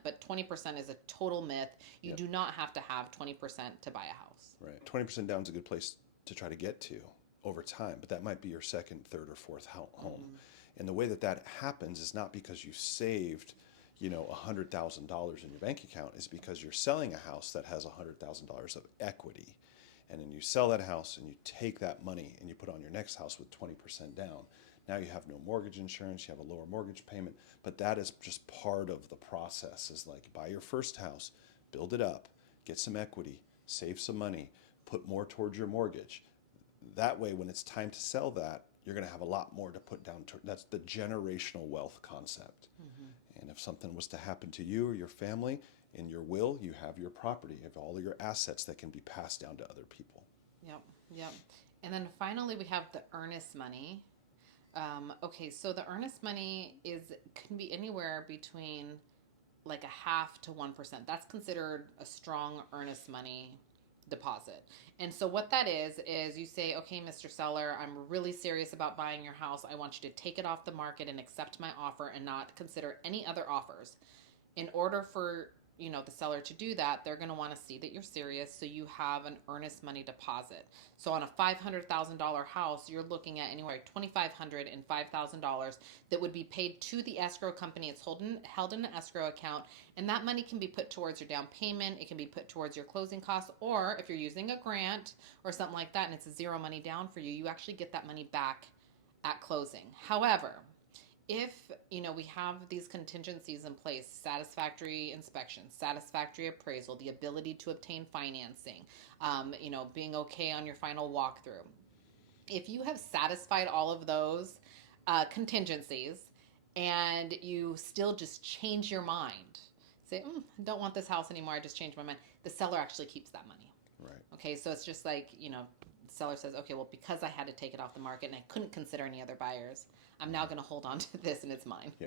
But 20% is a total myth. You Yep. do not have to have 20% to buy a house. Right. 20% down is a good place to try to get to over time, but that might be your second, third, or fourth home. And the way that that happens is not because you saved, $100,000 in your bank account, is because you're selling a house that has $100,000 of equity. And then you sell that house and you take that money and you put on your next house with 20% down. Now you have no mortgage insurance, you have a lower mortgage payment, but that is just part of the process. Is like, buy your first house, build it up, get some equity, save some money, put more towards your mortgage. That way, when it's time to sell that, you're going to have a lot more to put down. That's the generational wealth concept. And if something was to happen to you or your family, in your will, you have your property, you have all of your assets that can be passed down to other people. Yep. And then finally, we have the earnest money. Okay, so the earnest money can be anywhere between like a half to 1%. That's considered a strong earnest money deposit. And so what that is you say, okay, Mr. Seller, I'm really serious about buying your house. I want you to take it off the market and accept my offer and not consider any other offers. In order for the seller to do that, they're going to want to see that you're serious, so you have an earnest money deposit. So on a $500,000 house, you're looking at anywhere $2,500 and $5,000 that would be paid to the escrow company. It's held in an escrow account, and that money can be put towards your down payment. It can be put towards your closing costs, or if you're using a grant or something like that and it's a zero money down for you, you actually get that money back at closing. However, if we have these contingencies in place, satisfactory inspection, satisfactory appraisal, the ability to obtain financing, being okay on your final walkthrough, if you have satisfied all of those contingencies and you still just change your mind, say, I don't want this house anymore, I just changed my mind, the seller actually keeps that money. Right. Okay, so it's just like, the seller says, okay, well, because I had to take it off the market and I couldn't consider any other buyers, I'm now going to hold on to this and it's mine. Yeah.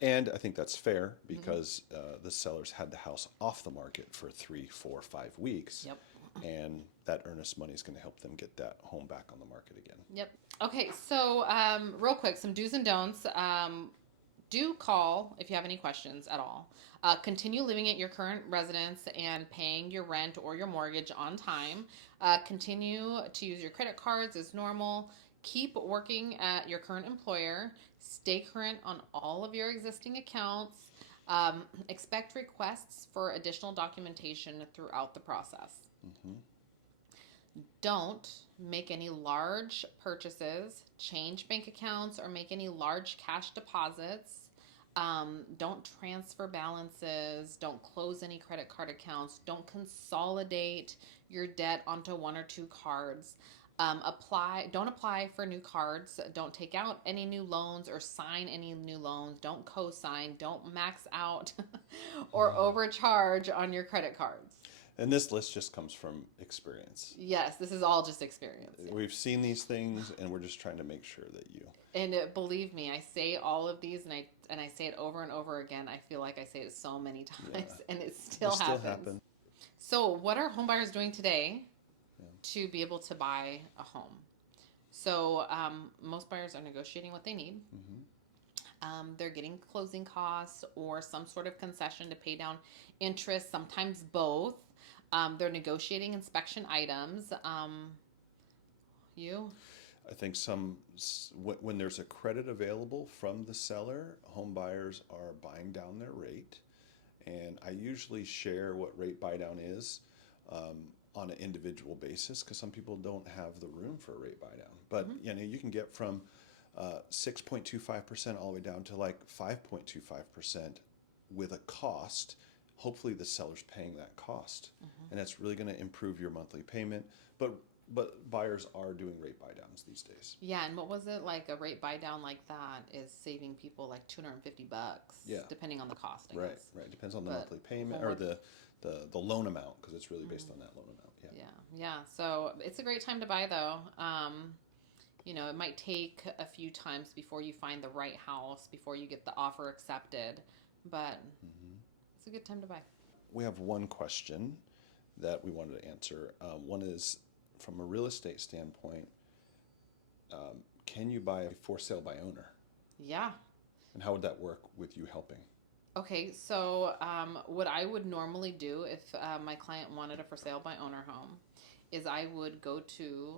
And I think that's fair because the sellers had the house off the market for 3, 4, 5 weeks. Yep. And that earnest money is going to help them get that home back on the market again. Yep. Okay, so real quick, some do's and don'ts. Do call if you have any questions at all. Continue living at your current residence and paying your rent or your mortgage on time. Continue to use your credit cards as normal. Keep working at your current employer. Stay current on all of your existing accounts. Expect requests for additional documentation throughout the process. Don't make any large purchases, change bank accounts, or make any large cash deposits. Don't transfer balances. Don't close any credit card accounts. Don't consolidate your debt onto one or two cards. Don't apply for new cards. Don't take out any new loans or sign any new loans. Don't co-sign. Don't max out or overcharge on your credit cards. And this list just comes from experience. Yes, this is all just experience. Yeah. We've seen these things, and we're just trying to make sure that you... And believe me, I say all of these, and I say it over and over again. I feel like I say it so many times, and it still happens. So what are home buyers doing today to be able to buy a home? So most buyers are negotiating what they need. They're getting closing costs or some sort of concession to pay down interest, sometimes both. They're negotiating inspection items. I think when there's a credit available from the seller, home buyers are buying down their rate. And I usually share what rate buy down is on an individual basis because some people don't have the room for a rate buy down. But you can get from 6.25% all the way down to like 5.25% with a cost. Hopefully the seller's paying that cost, and that's really going to improve your monthly payment. But buyers are doing rate buy downs these days. Yeah, and what was it, like a rate buy down like that is saving people like $250, depending on the cost, I guess. Right. Depends on the monthly payment or the loan amount, because it's really based on that loan amount. Yeah. So it's a great time to buy, though. It might take a few times before you find the right house, before you get the offer accepted, but a good time to buy. We have one question that we wanted to answer. One is, from a real estate standpoint, can you buy a for sale by owner? Yeah. And how would that work with you helping? Okay, so what I would normally do if my client wanted a for sale by owner home is I would go to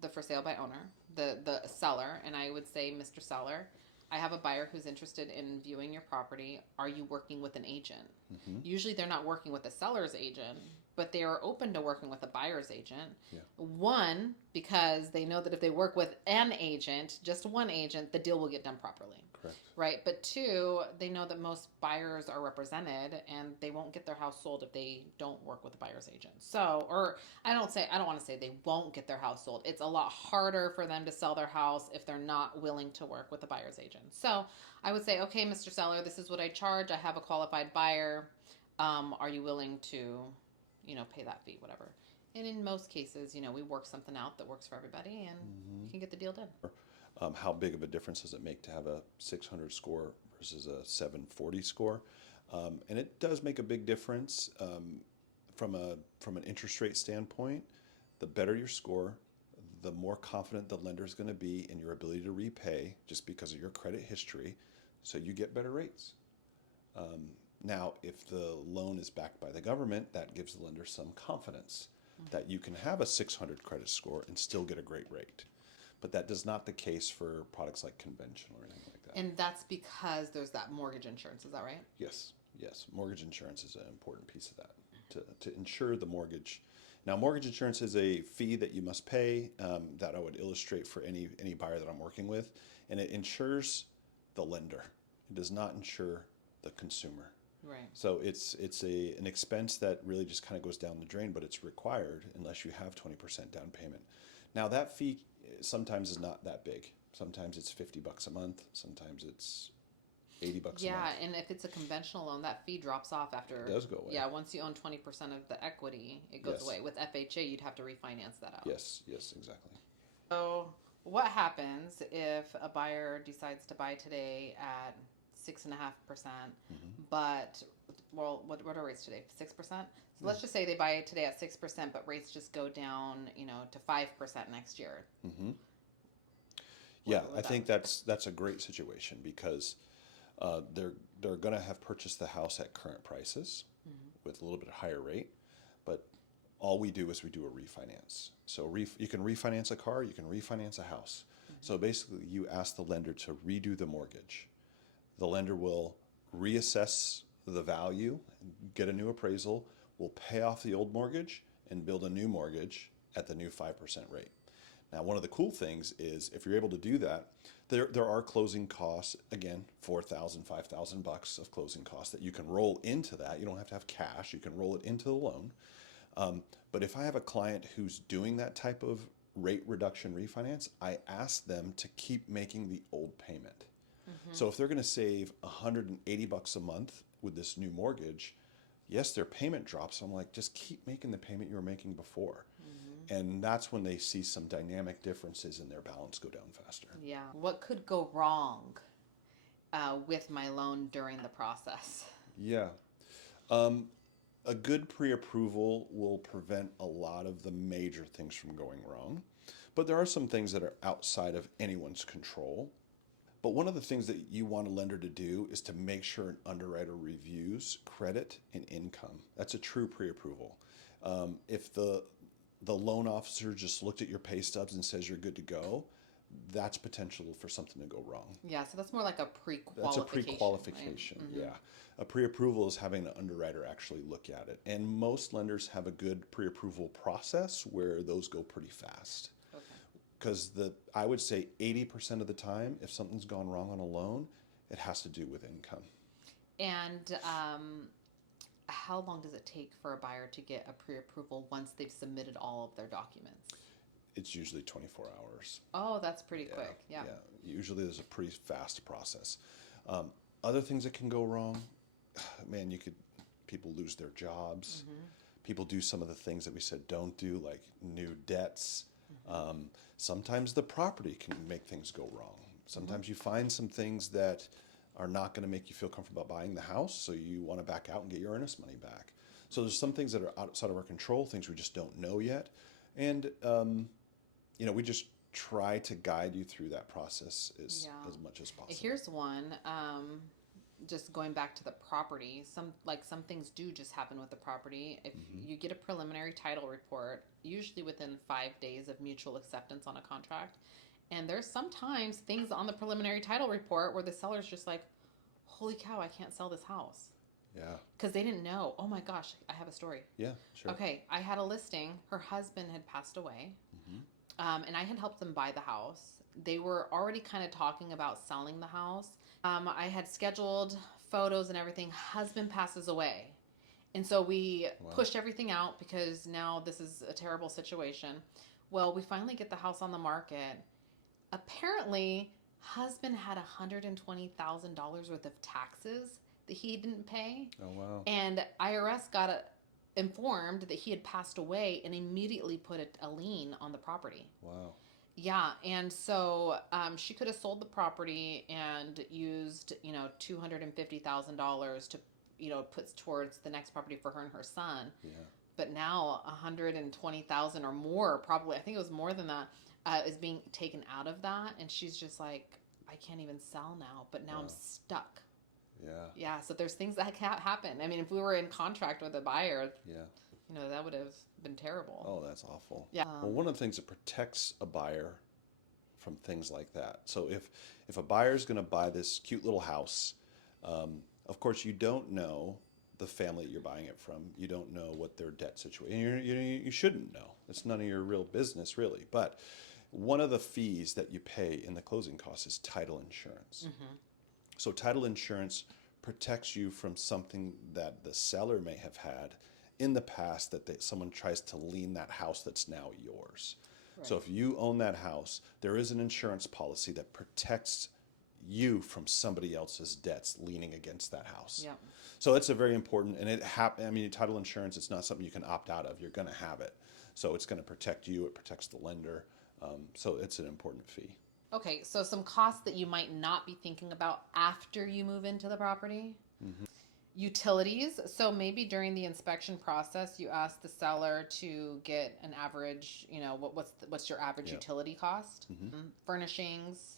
the for sale by owner, the seller, and I would say, Mr. Seller, I have a buyer who's interested in viewing your property. Are you working with an agent? Mm-hmm. Usually they're not working with a seller's agent, but they are open to working with a buyer's agent. Yeah. One, because they know that if they work with an agent, just one agent, the deal will get done properly. Correct. Right. But two, they know that most buyers are represented and they won't get their house sold if they don't work with a buyer's agent. So, or I don't want to say they won't get their house sold. It's a lot harder for them to sell their house if they're not willing to work with a buyer's agent. So I would say, okay, Mr. Seller, this is what I charge. I have a qualified buyer. Are you willing to, pay that fee, whatever. And in most cases, we work something out that works for everybody and we can get the deal done. How big of a difference does it make to have a 600 score versus a 740 score? And it does make a big difference from an interest rate standpoint. The better your score, the more confident the lender is going to be in your ability to repay just because of your credit history, so you get better rates. Now, if the loan is backed by the government, that gives the lender some confidence that you can have a 600 credit score and still get a great rate. But that is not the case for products like conventional or anything like that. And that's because there's that mortgage insurance. Is that right? Yes. Mortgage insurance is an important piece of that to insure the mortgage. Now, mortgage insurance is a fee that you must pay that I would illustrate for any buyer that I'm working with, and it insures the lender. It does not insure the consumer. Right. So it's an expense that really just kind of goes down the drain, but it's required unless you have 20% down payment. Now, that fee sometimes is not that big. Sometimes it's $50 a month. Sometimes it's $80 a month. Yeah, and if it's a conventional loan, that fee drops off after. It does go away. Yeah, once you own 20% of the equity, it goes Yes. away. With FHA, you'd have to refinance that out. Yes, exactly. So, what happens if a buyer decides to buy today at 6.5%, but what are rates today? 6%. So let's just say they buy it today at 6%, but rates just go down, to 5% next year. Mm-hmm. Yeah, I think that's a great situation because they're going to have purchased the house at current prices with a little bit higher rate, but all we do is we do a refinance. So you can refinance a car, you can refinance a house. So basically, you ask the lender to redo the mortgage. The lender will reassess the value, get a new appraisal, will pay off the old mortgage, and build a new mortgage at the new 5% rate. Now, one of the cool things is if you're able to do that, there are closing costs, again, $4,000, $5,000 of closing costs that you can roll into that. You don't have to have cash. You can roll it into the loan. But if I have a client who's doing that type of rate reduction refinance, I ask them to keep making the old payment. So if they're going to save $180 a month with this new mortgage, yes, their payment drops. I'm like, just keep making the payment you were making before. And that's when they see some dynamic differences in their balance go down faster. Yeah. What could go wrong with my loan during the process? Yeah. A good pre-approval will prevent a lot of the major things from going wrong. But there are some things that are outside of anyone's control. But one of the things that you want a lender to do is to make sure an underwriter reviews credit and income. That's a true pre-approval. If the loan officer just looked at your pay stubs and says you're good to go, that's potential for something to go wrong. Yeah, so that's more like a pre-qualification. That's a pre-qualification, right? Yeah. A pre-approval is having an underwriter actually look at it. And most lenders have a good pre-approval process where those go pretty fast. Because I would say 80% of the time, if something's gone wrong on a loan, it has to do with income. And how long does it take for a buyer to get a pre-approval once they've submitted all of their documents? It's usually 24 hours. Oh, that's pretty quick. Yeah. Usually there's a pretty fast process. Other things that can go wrong, man, people lose their jobs. People do some of the things that we said don't do, like new debts. Sometimes the property can make things go wrong. Sometimes you find some things that are not going to make you feel comfortable about buying the house, so you want to back out and get your earnest money back. So there's some things that are outside of our control, things we just don't know yet. And, we just try to guide you through that process as much as possible. Here's one, just going back to the property, some things do just happen with the property. If you get a preliminary title report, usually within 5 days of mutual acceptance on a contract, and there's sometimes things on the preliminary title report where the seller's just like, holy cow, I can't sell this house. Yeah. Because they didn't know. Oh my gosh, I have a story. Yeah, sure. Okay, I had a listing. Her husband had passed away, and I had helped them buy the house. They were already kind of talking about selling the house. I had scheduled photos and everything. Husband passes away. And so we pushed everything out because now this is a terrible situation. Well, we finally get the house on the market. Apparently, husband had $120,000 worth of taxes that he didn't pay. Oh, wow. And IRS got informed that he had passed away and immediately put a lien on the property. Wow. Yeah, and so she could have sold the property and used, $250,000 to, put towards the next property for her and her son. Yeah. But now $120,000 or more, probably, I think it was more than that, is being taken out of that, and she's just like, I can't even sell now, but now I'm stuck. Yeah. Yeah, so there's things that can't happen. I mean, if we were in contract with a buyer, that would have been terrible. Oh, that's awful. Yeah. Well, one of the things that protects a buyer from things like that. So if a buyer's going to buy this cute little house, of course you don't know the family that you're buying it from. You don't know what their debt situation. You shouldn't know. It's none of your real business, really. But one of the fees that you pay in the closing costs is title insurance. So title insurance protects you from something that the seller may have had in the past, that someone tries to lien that house that's now yours. Right. So if you own that house, there is an insurance policy that protects you from somebody else's debts leaning against that house. Yeah. So it's a very important, and title insurance, it's not something you can opt out of. You're going to have it. So it's going to protect you. It protects the lender. So it's an important fee. Okay, so some costs that you might not be thinking about after you move into the property. Utilities. So maybe during the inspection process, you ask the seller to get an average, what's your average utility cost? Furnishings,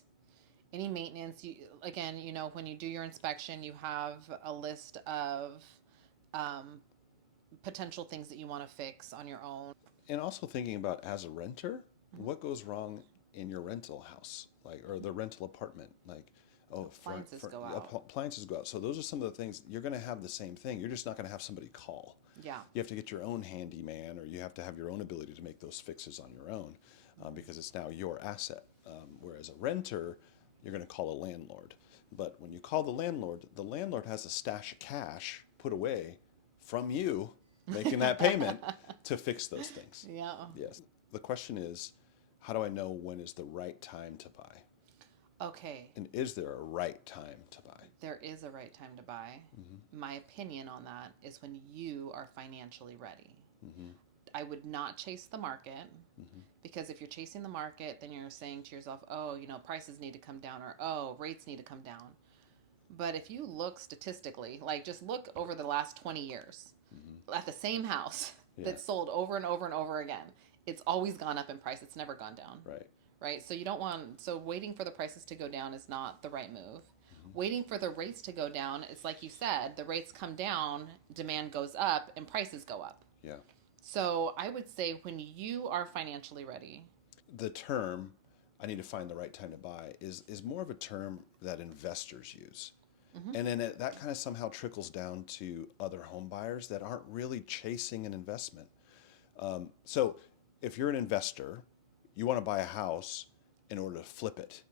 any maintenance. When you do your inspection, you have a list of potential things that you want to fix on your own. And also thinking about, as a renter, what goes wrong in your rental house, or the rental apartment, appliances go out. Appliances go out. So those are some of the things. You're going to have the same thing. You're just not going to have somebody call. Yeah. You have to get your own handyman, or you have to have your own ability to make those fixes on your own, because it's now your asset. Whereas a renter, you're going to call a landlord. But when you call the landlord has a stash of cash put away from you making that payment to fix those things. Yeah. Yes. The question is, how do I know when is the right time to buy? Okay. And is there a right time to buy? There is a right time to buy. My opinion on that is when you are financially ready. I would not chase the market, because if you're chasing the market, then you're saying to yourself, oh, prices need to come down, or oh, rates need to come down. But if you look statistically, just look over the last 20 years at the same house that's sold over and over and over again, it's always gone up in price. It's never gone down. Right. So waiting for the prices to go down is not the right move. Waiting for the rates to go down, it's like you said, the rates come down, demand goes up, and prices go up. Yeah. So I would say when you are financially ready. The term, I need to find the right time to buy, is more of a term that investors use. And then that kind of somehow trickles down to other home buyers that aren't really chasing an investment. So if you're an investor, you want to buy a house in order to flip it,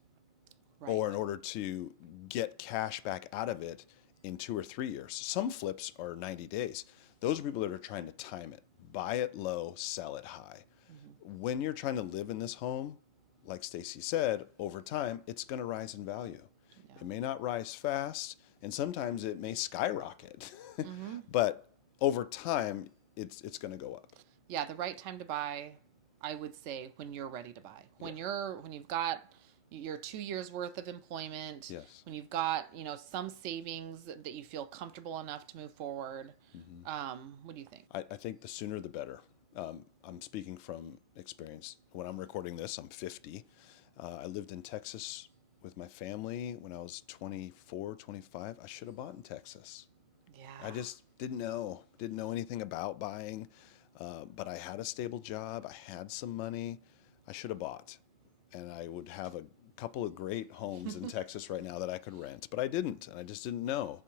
or in order to get cash back out of it in 2 or 3 years. Some flips are 90 days. Those are people that are trying to time it. Buy it low, sell it high. When you're trying to live in this home, like Stacy said, over time, it's going to rise in value. Yeah. It may not rise fast, and sometimes it may skyrocket. But over time, it's going to go up. Yeah, the right time to buy, I would say, when you're ready to buy. When you've got, your 2 years worth of employment, Yes. when you've got, some savings that you feel comfortable enough to move forward. What do you think? I think the sooner the better. I'm speaking from experience. When I'm recording this, I'm 50. I lived in Texas with my family when I was 24, 25. I should have bought in Texas. Yeah. I just didn't know anything about buying, but I had a stable job. I had some money. I should have bought, and I would have a couple of great homes in Texas right now that I could rent, but I didn't, and I just didn't know.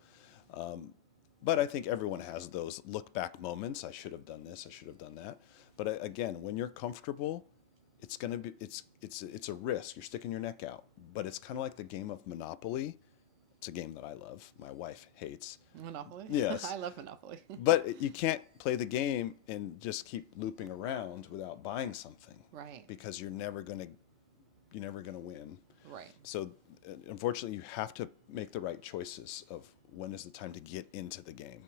But I think everyone has those look back moments. I should have done this. I should have done that. But again, when you're comfortable, it's a risk. You're sticking your neck out. But it's kind of like the game of Monopoly. It's a game that I love. My wife hates. Monopoly? Yes. I love Monopoly. But you can't play the game and just keep looping around without buying something. Right. Because you're never gonna win. Right. So unfortunately, you have to make the right choices of when is the time to get into the game.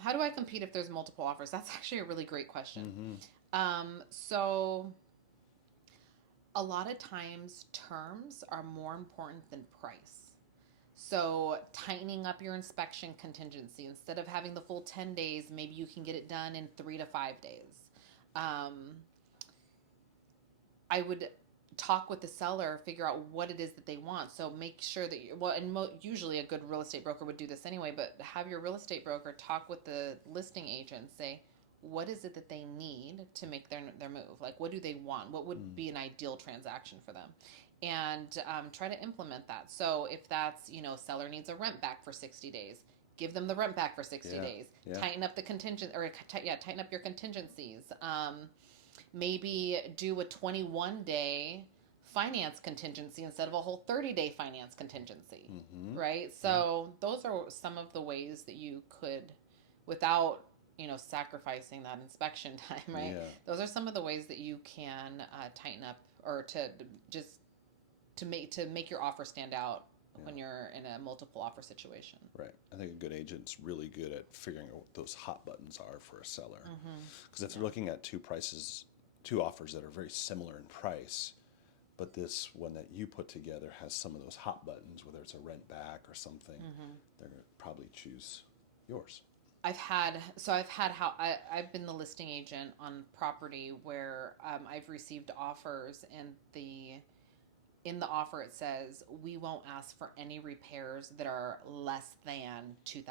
How do I compete if there's multiple offers? That's actually a really great question. Mm-hmm. So a lot of times terms are more important than price. So tightening up your inspection contingency, instead of having the full 10 days, maybe you can get it done in 3 to 5 days. I would talk with the seller, figure out what it is that they want. So make sure that usually a good real estate broker would do this anyway, but have your real estate broker talk with the listing agent, say, what is it that they need to make their move? Like, what do they want? What would be an ideal transaction for them? And try to implement that. So if that's, seller needs a rent back for 60 days, give them the rent back for 60 days. Yeah. Tighten up the tighten up your contingencies. Maybe do a 21-day finance contingency instead of a whole 30-day finance contingency, right? So those are some of the ways that you could, without, sacrificing that inspection time, right? Yeah. Those are some of the ways that you can tighten up, or to make your offer stand out when you're in a multiple offer situation. Right. I think a good agent's really good at figuring out what those hot buttons are for a seller. Because if they're looking at two offers that are very similar in price, but this one that you put together has some of those hot buttons, whether it's a rent back or something, they're going to probably choose yours. I've been the listing agent on property where I've received offers, and in the offer it says we won't ask for any repairs that are less than $2,000.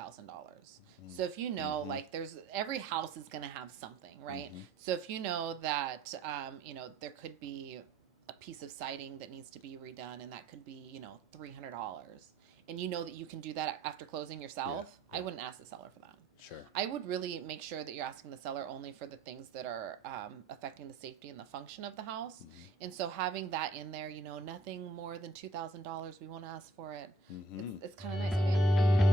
So if like every house is going to have something, right? So if you know that there could be a piece of siding that needs to be redone, and that could be $300, and that you can do that after closing yourself, I wouldn't ask the seller for that. Sure. I would really make sure that you're asking the seller only for the things that are affecting the safety and the function of the house. And so having that in there, nothing more than $2,000, we won't ask for it. It's kind of nice.